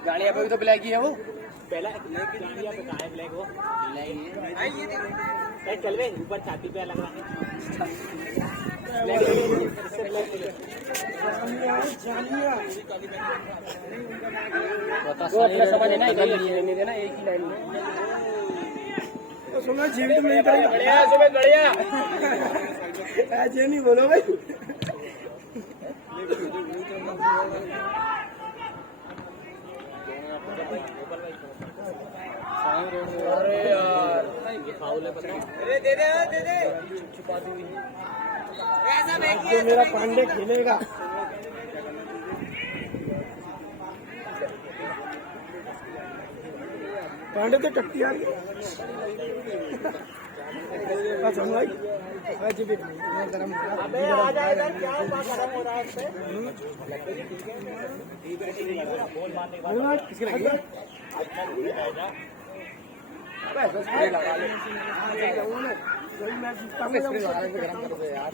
गाड़िया पे भी तो ब्लैक ही है वो पहला गाड़िया पे कहाँ है ब्लैक वो चल बे ऊपर छाती पे लग रहा है समझ है ना लेने देना एक ही लाइन में तो सुना जीवित में नहीं करेगा बढ़िया सुबह बढ़िया ऐसे नहीं बोलो भाई अरे यार दे छुपा दी जो मेरा पांडे खेलेगा पांडे तो टट्टी आ रही भाई आज भी गरम अबे आ जाएगा क्या हुआ गरम हो रहा है उससे बोल मारने किसके लगी स्प्रे लगा ले मैं स्प्रे लगा ले गरम कर दे यार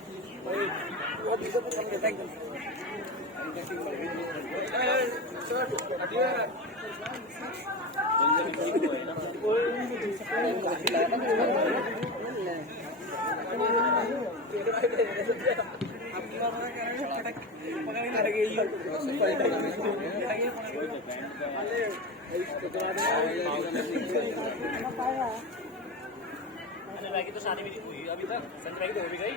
तो शादी भी नहीं हुई अभी तक संजय की तो हो भी गई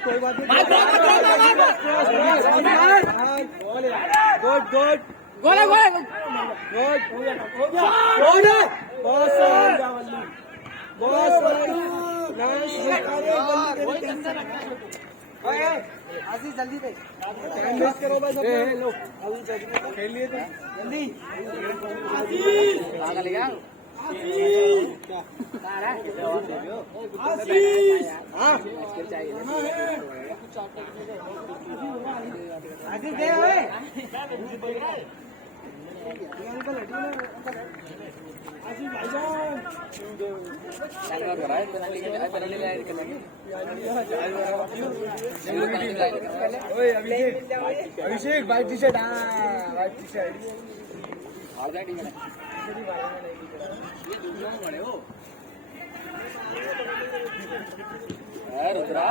कोई बात गुड गुड गोला गोला आशीष जल्दी दे टाइम वेस्ट करो बस लो अभी खेल लिए तो जल्दी आगे ले गया आशीष हां आशीष दे ओए आशीष भाईजान ओए अभिषेक वाइट टी शर्ट हाँ वाइट टी शर्ट रुद्रा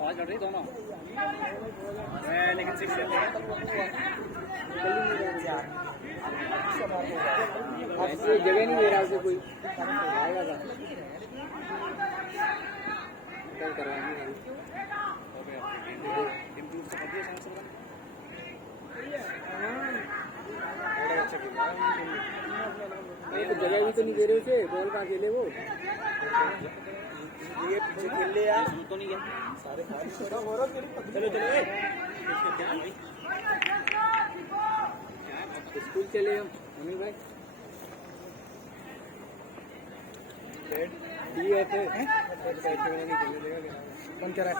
आवाज लड़ रही दोनों लेकिन जगह नहीं दे रहा उसे कोई आएगा जगह भी तो नहीं दे रहे उसे बॉल कहाँ खेले वो ये पीछे खेल ले यार तो नहीं गया सारे चलो चलो स्कूल चले हम अनिल भाई बंद करा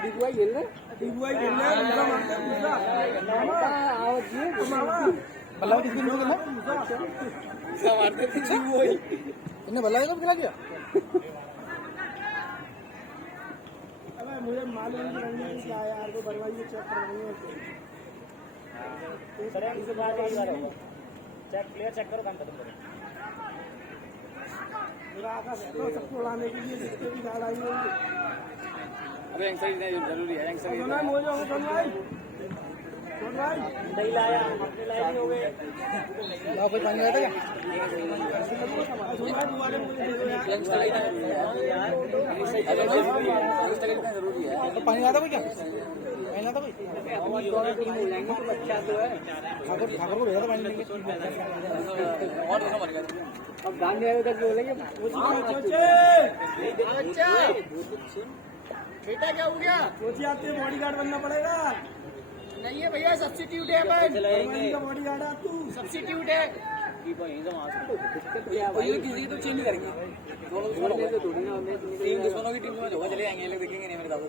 दीपू भाई खेल रहे भला खिला गया मुझे मालूम नहीं क्या यार को बनवाइए चेक करवाइए सर इनसे बात ही बात होगा चेक क्लियर चेक करो काम खत्म करो मेरा आका है तो सबको लाने के लिए जिसके भी गाल आई होगी अबे एंसर जरूरी है एंसर सुना मोज हो सुन भाई नहीं लाया अपने लाए नहीं हो गए ला कोई पानी आता क्या जरूरी है तो पानी आता कोई क्या पानी आता कोई ठाकुर को भेजा था पानी लेके और दूसरा बन गया अब गांव में आएगा तो बोलेंगे बेटा क्या हो गया सोचिए आपके बॉडीगार्ड बनना पड़ेगा नहीं है भैया सब्सिट्यूट है अपन बॉडीगार्ड आप तू सब्सिट्यूट है वही किसी तो चेंज नहीं करेंगे टीम दुश्मनों की टीम में होगा चले जाएंगे ये लोग देखेंगे नहीं मेरे दादा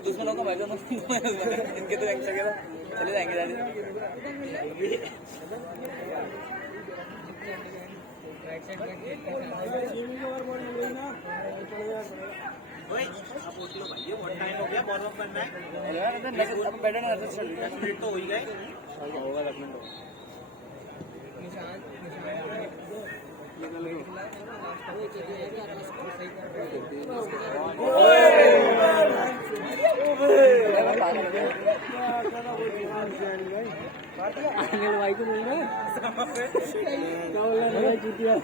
दुश्मनों का मैच इनके तो रैंक चले जाएंगे दादी तो हो ही गए होगा 10 मिनट अनिल भाई को मिल रहा है जीतिया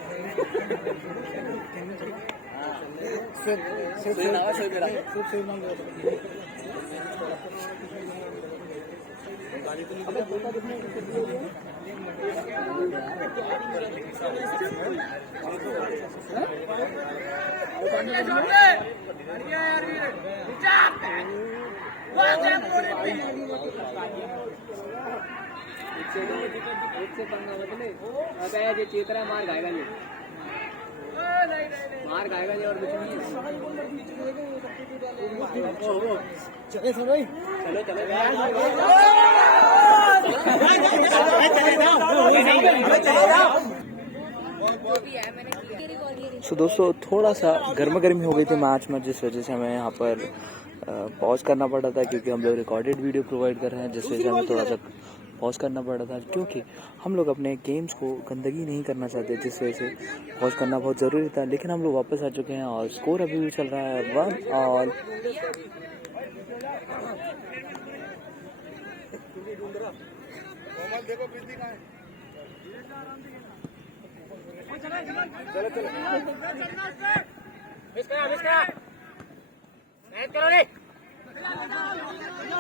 चेतरा मार खाएगा ये मार खाएगा ये और कुछ नहीं चले सर भाई चलो चलो सो दोस्तों थोड़ा सा गर्मा गर्मी हो गई थी मैच में, जिस वजह से हमें यहाँ पर पॉज करना पड़ा था, क्योंकि हम लोग रिकॉर्डेड वीडियो प्रोवाइड कर रहे हैं, जिस वजह से हमें थोड़ा सा पॉज करना पड़ा था, क्योंकि हम लोग अपने गेम्स को गंदगी नहीं करना चाहते, जिस वजह से पॉज करना बहुत ज़रूरी था। लेकिन हम लोग वापस आ चुके हैं और स्कोर अभी भी चल रहा है 1-1।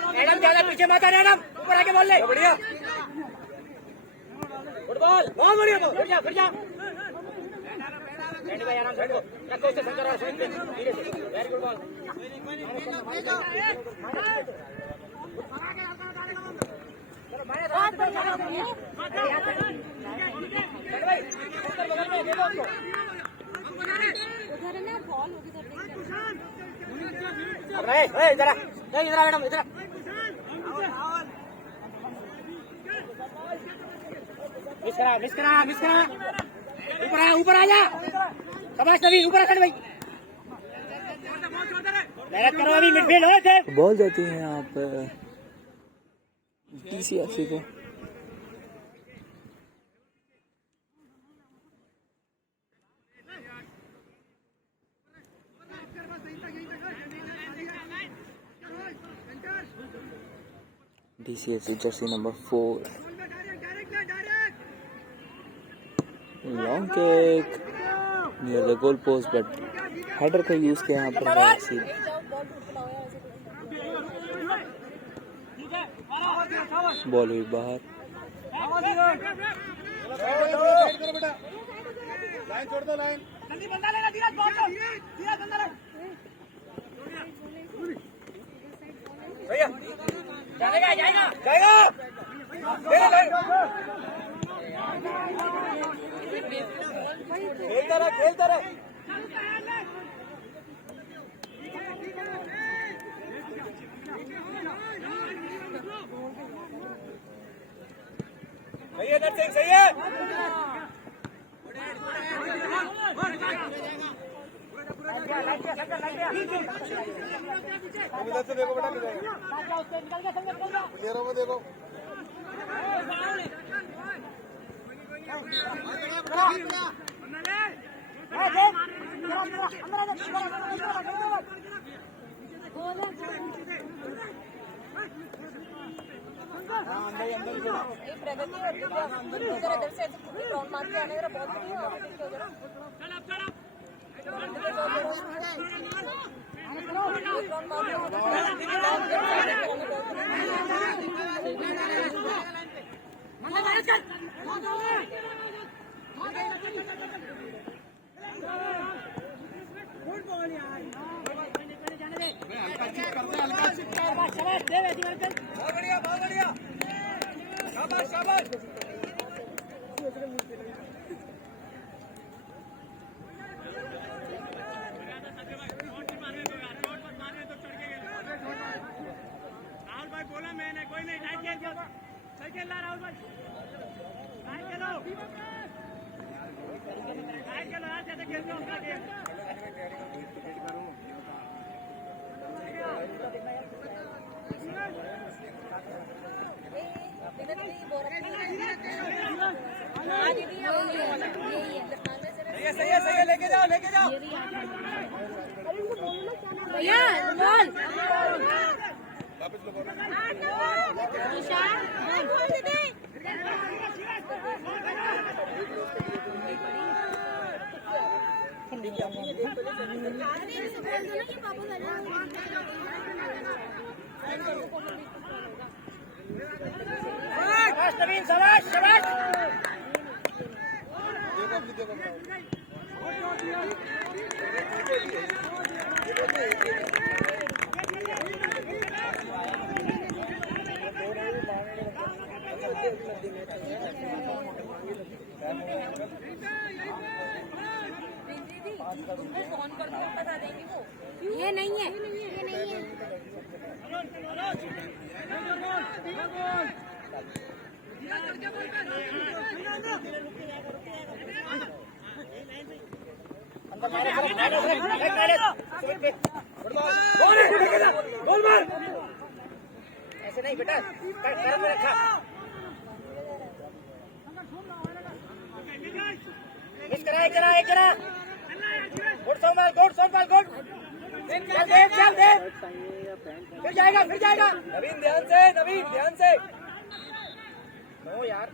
मैडम ज्यादा पीछे मत आना, मैडम ऊपर आके बोल ले। बढ़िया फुटबॉल बहुत बढ़िया, फिर जा भाई आराम से रखो उसे संकर धीरे से। Very good ball. इधर मैडम इधर मिस करा ऊपर आ जा। शाबाश नवीन, ऊपर आ भाई, मेहनत करो अभी मिडफील्ड हो थे। बॉल जाती है यहाँ पर DCFC को। DCFC Jersey number 4, long kick near the goal post, but header का यूज किया यहाँ पर। बॉल हुई बाहर। जाएगा खेलते रहे। सही है नरसिंह, सही है। इधर से देखो बेटा, देखो देखो। बहुत बढ़िया, बहुत बढ़िया, शाबाश शाबाश। राहुल भाई बोला मैंने, कोई नहीं, टाइट खेल, सही खेल रहा राहुल भाई, टाइट खेलो, टाइट खेलो यार, जैसे खेलते हो उनका गेम। सही है, सही है, लेके जाओ, लेके जाओ। भैया बोल नवीन, शाबाश शाबाश। फोन कर दो, बता देंगे वो। ये नहीं है, ये नहीं है। ऐसे नहीं बेटा, पैर में रखा। मिस करा, एक जरा, एक जरा। गुड संभाल, गुड संभाल, गुड। चल दे, चल दे। फिर जाएगा, फिर जाएगा। नवीन ध्यान से, नवीन ध्यान से। नो यार,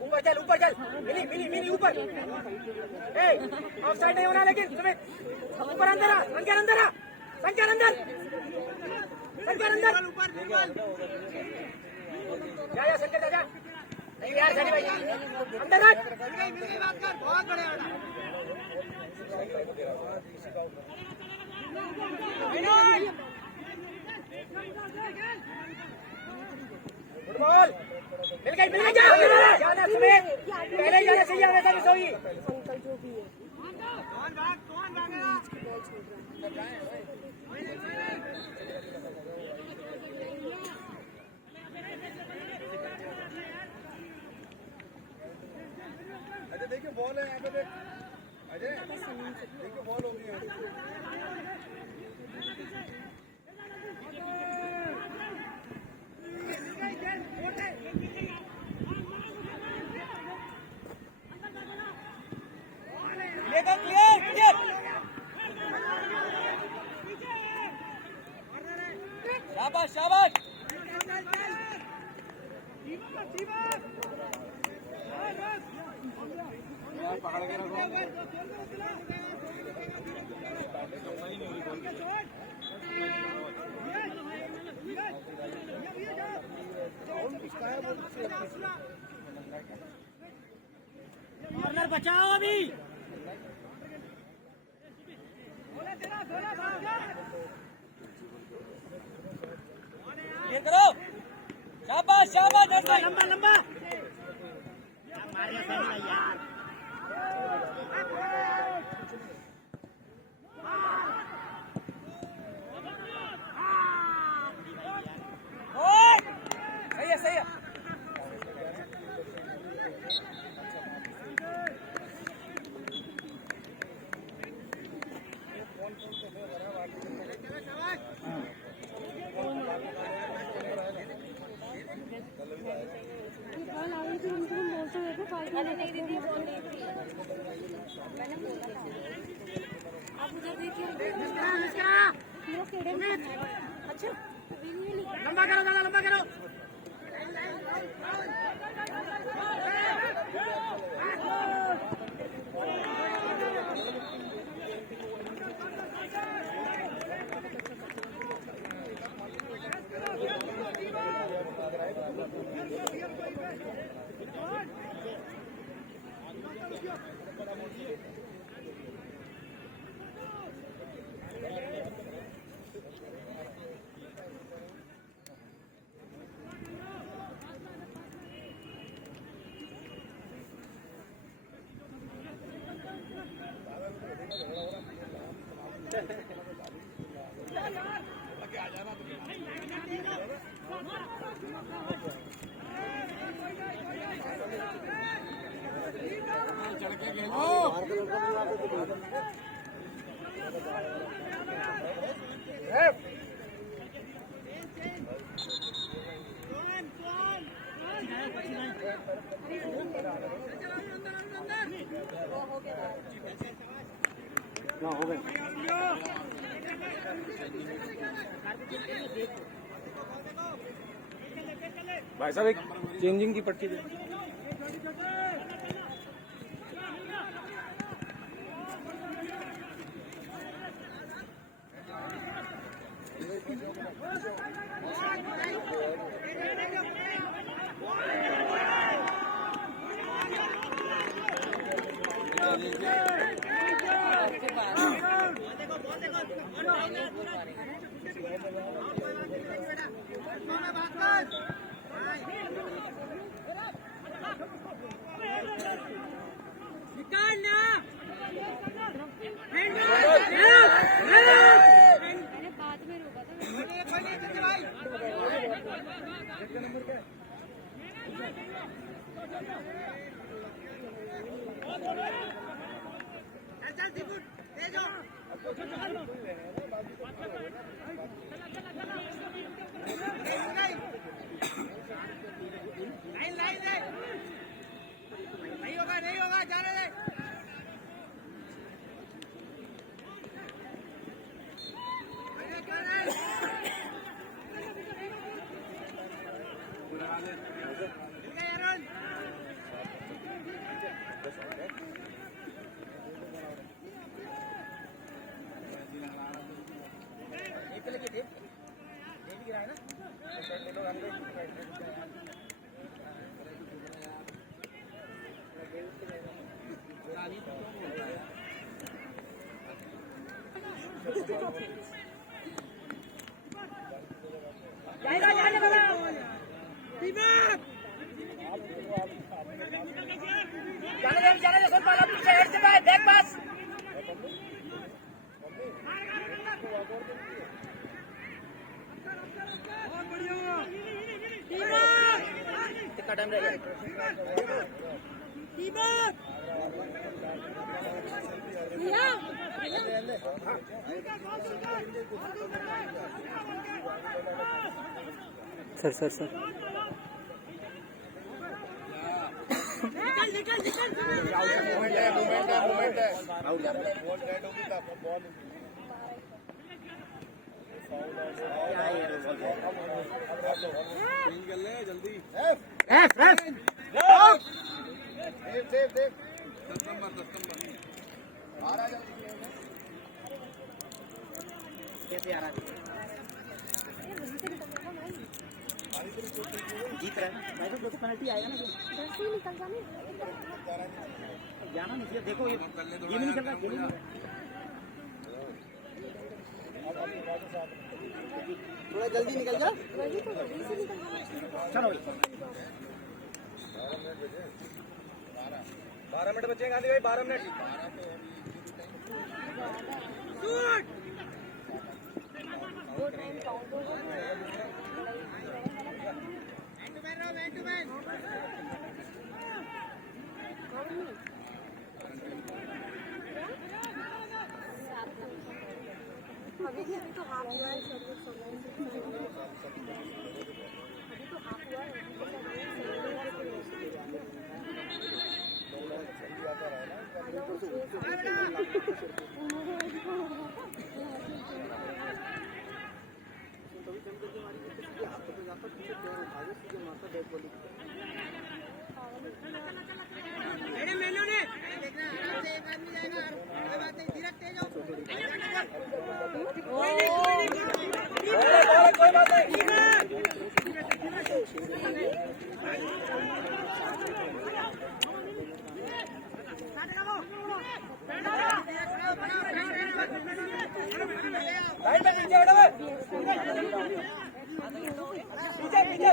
ऊपर चल, ऊपर चल। मिली मिली मिली ऊपर। ऑफ साइड नहीं होना, लेकिन सुमित ऊपर अंदर आ, संख्या अंदर आ, संख्या अंदर, संख्या अंदर। जा जा संख्या, जा। नहीं यार, सनी भाई अंदर रख। मेरी बात कर, बहुत बढ़िया। फुटबॉल मिल गई, मिल गई। जाना सुमित, पहले ही जाना चाहिए, हमेशा मिस होगी। अंकल जो भी है अजय देखिए बॉल है यहाँ पे, देख अजय, देखिए बॉल हो गई है। शाबाश शाबाश। पकड़ के रखो। कॉर्नर बचाओ अभी। क्लियर करो। शाबाश शाबाश, लंबा लंबा। मारिया सही यार। लंबा करो दादा, लंबा करो। भाई साहब एक चेंजिंग की पट्टी दे। मैंने बाद में रोका था। नहीं होगा, नहीं होगा, जाने दे। जाएगा, जाने वाला। जाने दे, सुन पाला पीछे हेड से भाई, देख बस। कितना टाइम रह गया? सर सर सर कैसे आ रहा है? जीत रहा है ना भाई, तो देखो पेनल्टी आएगा ना। जाना नहीं चाहिए, देखो ये नहीं चल रहा, गेम नहीं। थोड़ा जल्दी निकल जा। चलो 12 मिनट बचे गांधी भाई, 12 मिनट। अभी तो हाफ हुआ है, सर्विस अभी तो हाफ हुआ है। कोई बात नहीं। लाइन में पीछे हटो, पीछे पीछे।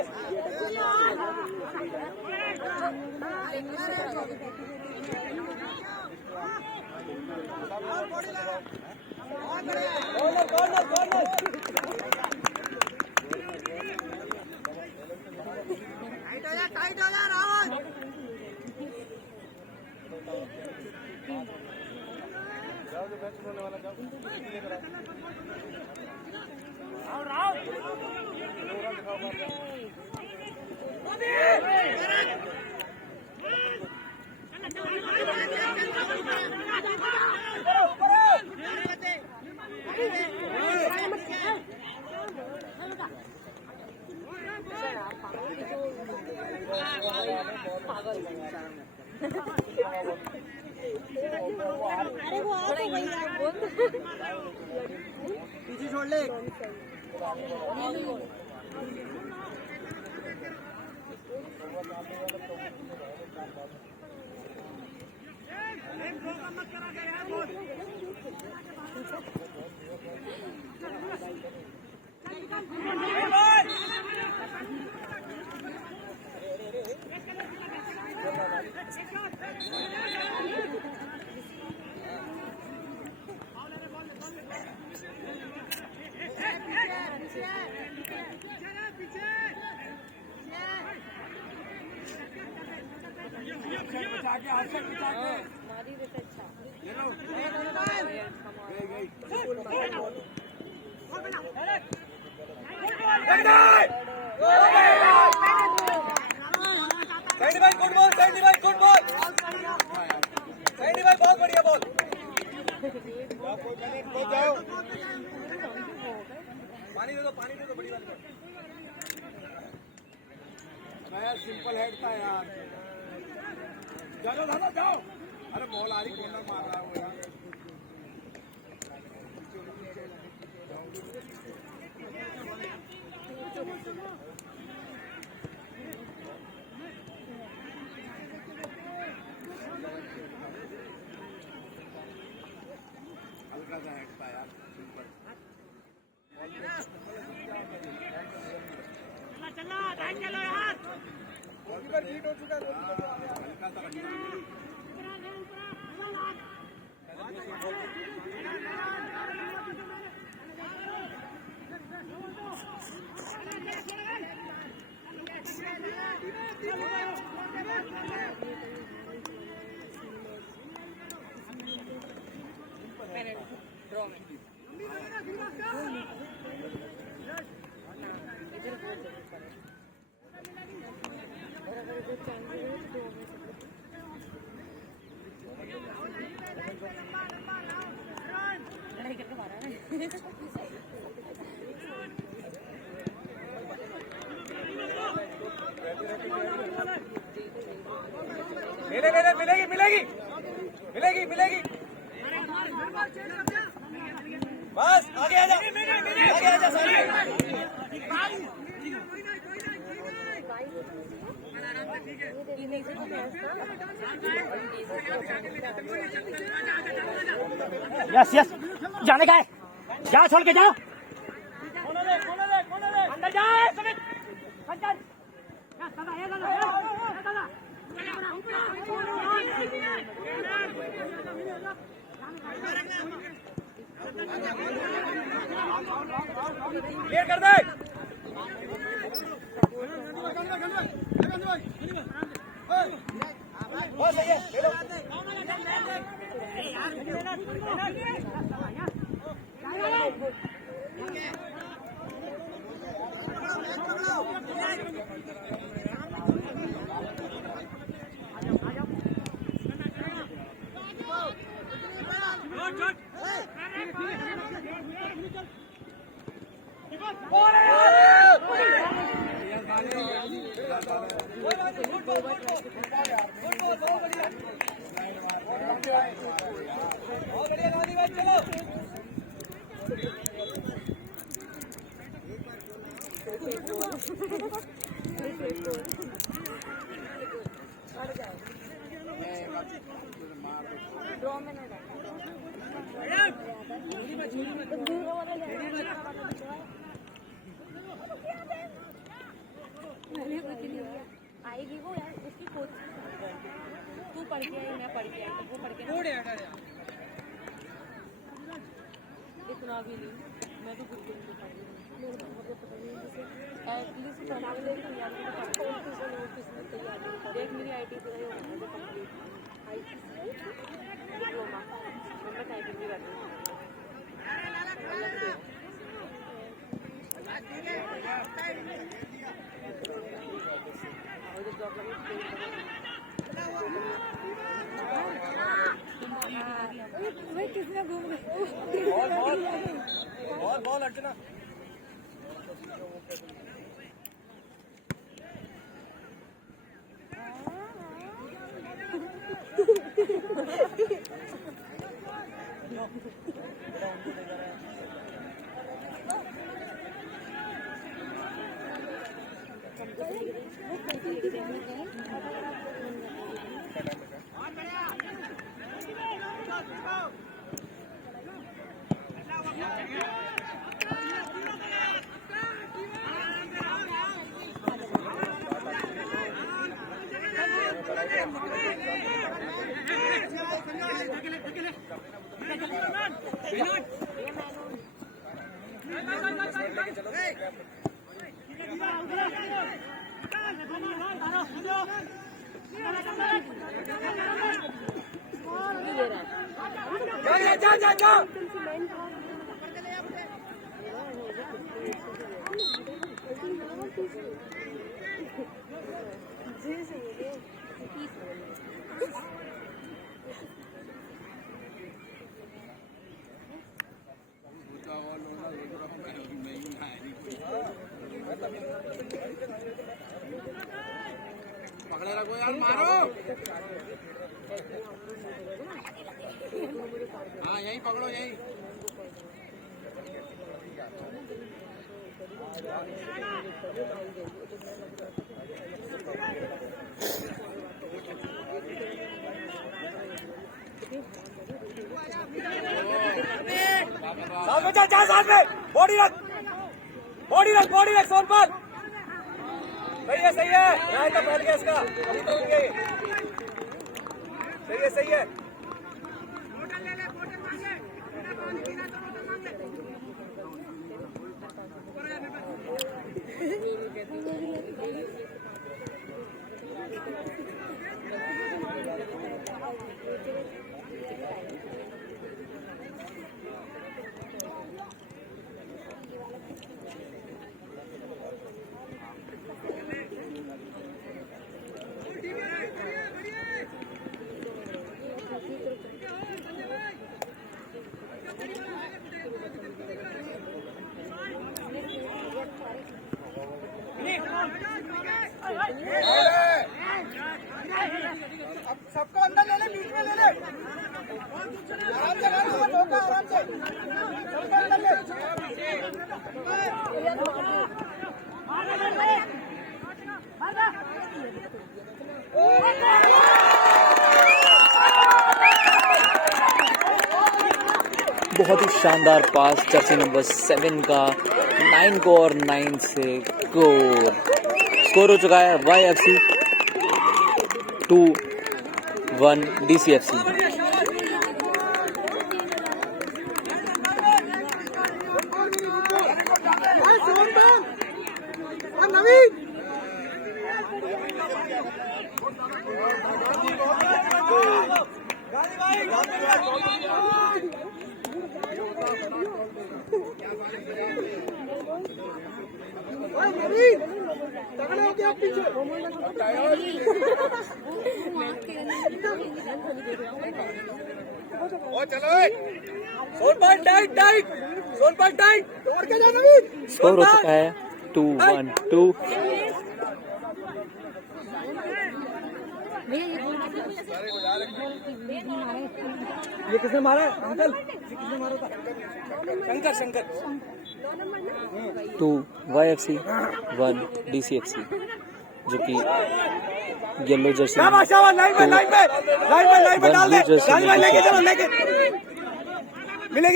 Corner corner corner. टाइट हो जा राहुल। अरे वो आओ तो वही पीछे छोड़ ले। हमारी वैसे अच्छा सैनी भाई गुड बॉल, सैनी भाई गुड बॉल, सैनी भाई बहुत बढ़िया बॉल। पानी दे दो, पानी दे दो, बड़ी वाली नया सिंपल हेड था यार। चलो दादा जाओ। अरे बॉल आ रही, कॉर्नर मार रहा है वो यार। हल्का सा हेड था यार, सिंपल। चलो चलो यार। गोलकीपर हीट हो चुका है, हल्का सा मिलेगी मिलेगी मिलेगी मिलेगी। बस आगे आजा, आगे आजा सारी। यस यस, जाने का है, जाओ छोड़ के जाओ। अंदर जाए क्लियर कर दे। बस सही है, ले लो। आएगी वो यार उसकी कोच तू पढ़ के आई मैं पढ़ के आई वो पढ़ के इतना भी नहीं मैं तो कुछ नहीं देख मेरी IT पूरा हो गया कंप्लीट डिप्लोमा मैं टाइपिंग भी करती हूँ किसने घूम गए बॉल अर्चना जा पकड़े रखो यार मारो हाँ यहीं पकड़ो यहीं साथ में जा साथ में बॉडी रख सोनपाल सही है यहाँ तक बैठ गया इसका सही है अब सबको अंदर ले ले बीच में ले ले आराम से धोखा आराम से सबको अंदर ले बहुत ही शानदार पास जर्सी नंबर 7 का 9 को और 9 से गोल स्कोर हो चुका है YFC 2-1 DCFC। सोनपाल टाइट तोड़ के जा नवीन स्कोर हो चुका है 2-1 भैया ये गोल मारे ये किसने मारा अंकल? ये किसने मारा था? शंकर शंकर 2 YFC 1 DCFC, जो कि येलो जर्सी लाइन पे डाल दे। लाइन में लेके चलो, लेके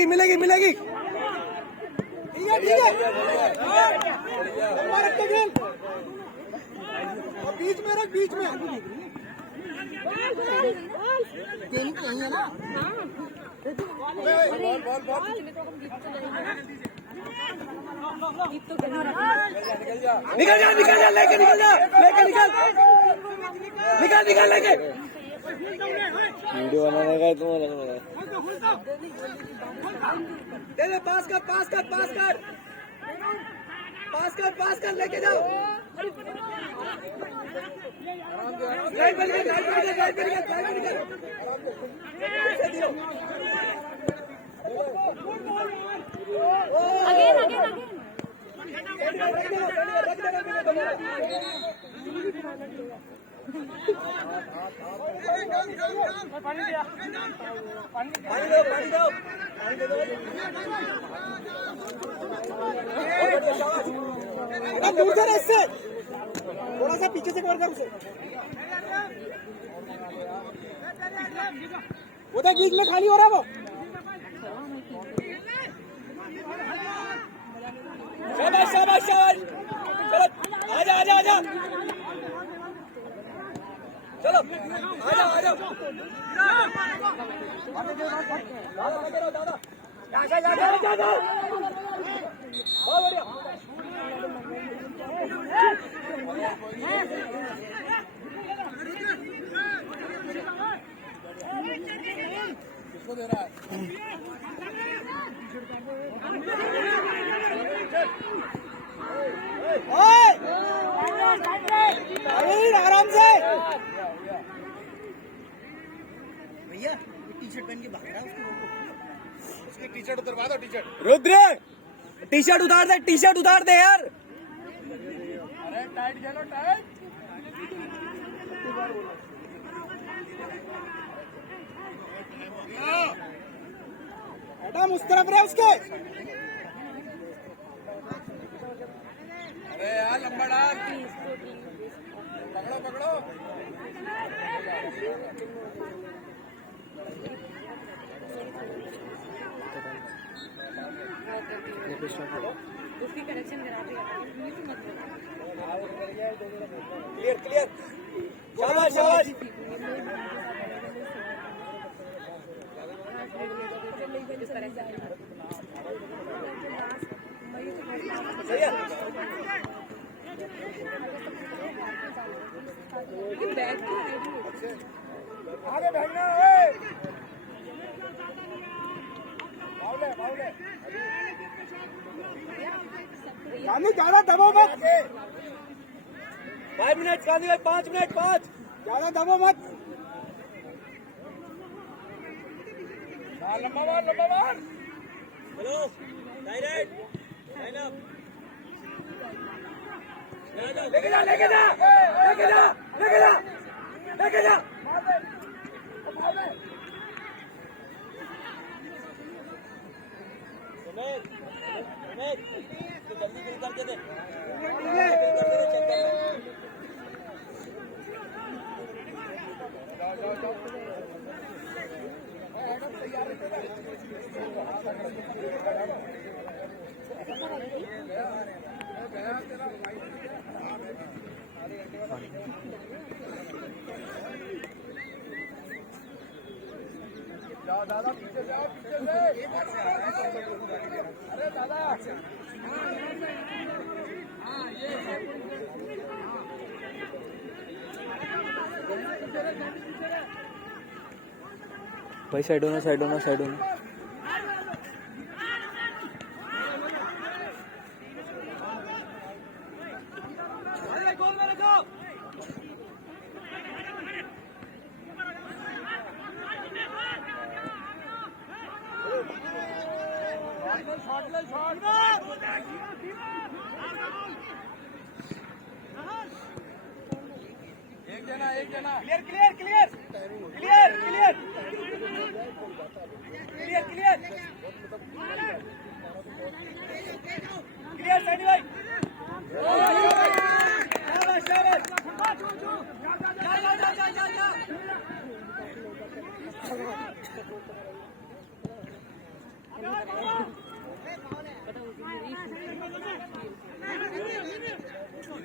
मिलेगी ठीक है बीच में रख, बीच में निकल जा, लेके निकल लेके वीडियो बनाने का तुम्हें लग रहा है। दे पास कर लेके जाओ। लाइन पे निकल। अगेन पानी दो। दूर से इससे थोड़ा सा पीछे से कवर कर उसे। उधर बीच में खाली हो रहा वो। शाबाश चलो, आजा चलो, आजा दादा बहुत बढ़िया। किसको दे रहा है? आराम से भैया, टी शर्ट पहन के भाग रहा है, उसकी टी शर्ट उतरवा दो। रुद्र टी शर्ट उतार दे यार। अरे टाइट चलो, टाइट। उस तरफ रहे उसके। अरे यार लंबा डाल, पकड़ो। उसकी कनेक्शन करा दिया। क्लियर। शाबाश। आगे भागना है। ज्यादा दबो मत। 5 मिनट गांधी भाई, 5 मिनट ज्यादा दबो मत। लंबा मार। Hello direct line up. लेके जा। जल्दी फिल करके दे। दादा पीछे से। अरे दादा भाई साइड होना। गोल में रखो। Clear clear clear clear clear clear clear clear Saini भाई शाबाश शाबाश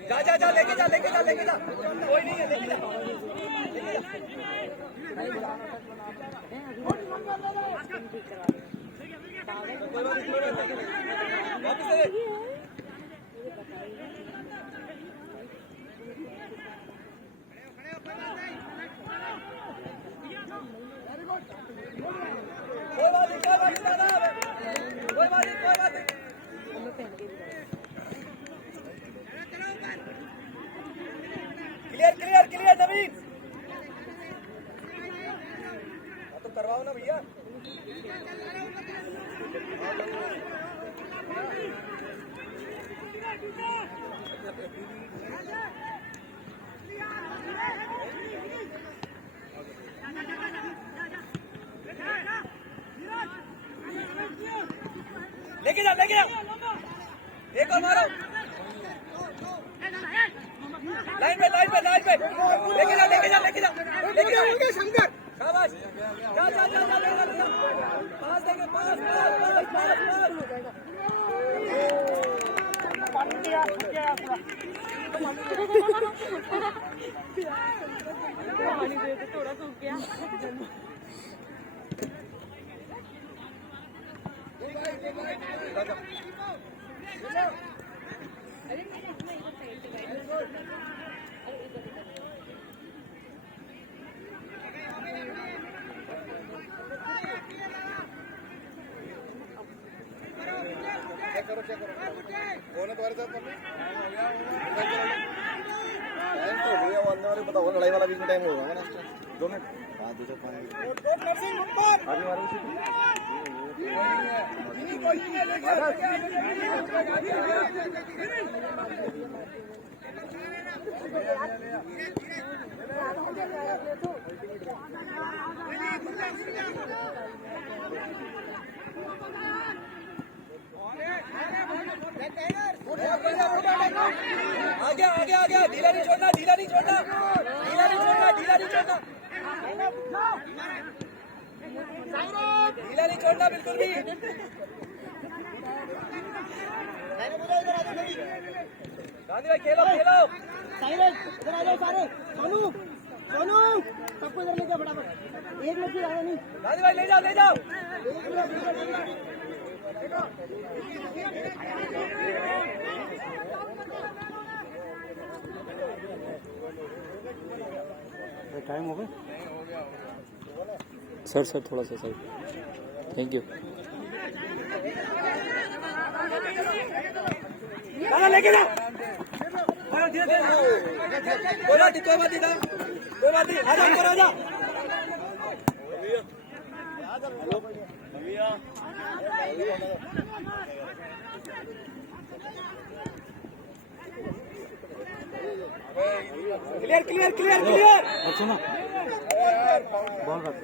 जा जा लेके जा कोई नहीं है लेके जा क्लियर क्लियर क्लियर नवीन तो करवाओ ना भैया लेके जा एक और मारो लाइन पे लेके जा शंकर शाबाश जा पास देंगे पास थोड़ा सूख गया करो कौन है तुम्हारे साथ टाइम तो भैया वो अंदर वाले पता होगा लड़ाई वाला बीच में टाइम होगा ना 2 मिनट हां दूसरा पानी नरसिंह ऊपर आगे मारो आगे ढीला नहीं छोड़ना बिल्कुल भी गांधी भाई खेलो साइलेंट इधर आ जाओ सारे सोनू सबको इधर ले जाओ फटाफट एक मिनट की आया नहीं गांधी भाई ले जाओ टाइम हो गया सर थोड़ा सा सर थैंक यू लेके जा कोई बात नहीं आजा क्लियर सुनो बॉल रख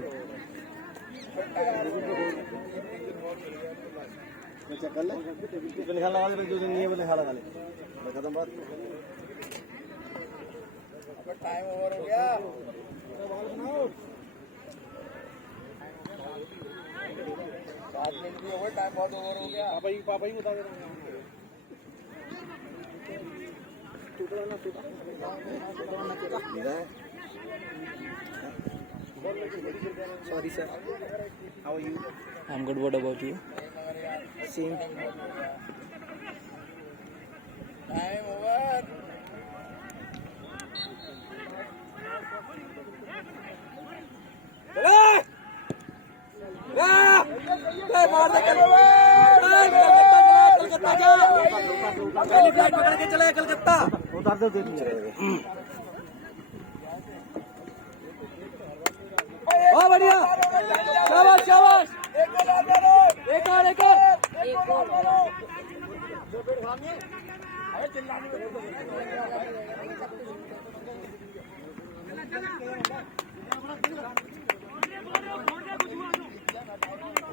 कर ले लिखा लगा ले जो नहीं है वो लिखा लगा ले खत्म बात टाइम ओवर हो गया बॉल बनाओ 7 मिनट भी ओवर टाइम बहुत ओवर हो गया पापा ही बता दे रहे sorry sir how are you I am good what about you same time over मार दे कलकत्ता जा पहली फ्लाइट पकड़ के चला कलकत्ता उतार दो देख बहुत बढ़िया शाबाश एक और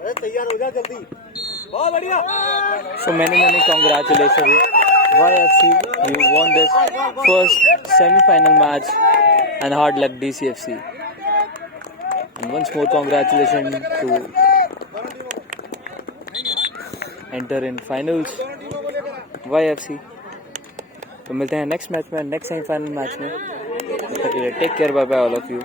अरे तैयार हो जा जल्दी। बहुत बढ़िया। So many congratulations, YFC. You won this first semi-final match, and hard luck DCFC. And once more congratulations to enter in finals YFC. तो मिलते हैं नेक्स्ट मैच में, नेक्स्ट सेमीफाइनल मैच में. Take care, bye bye all of you.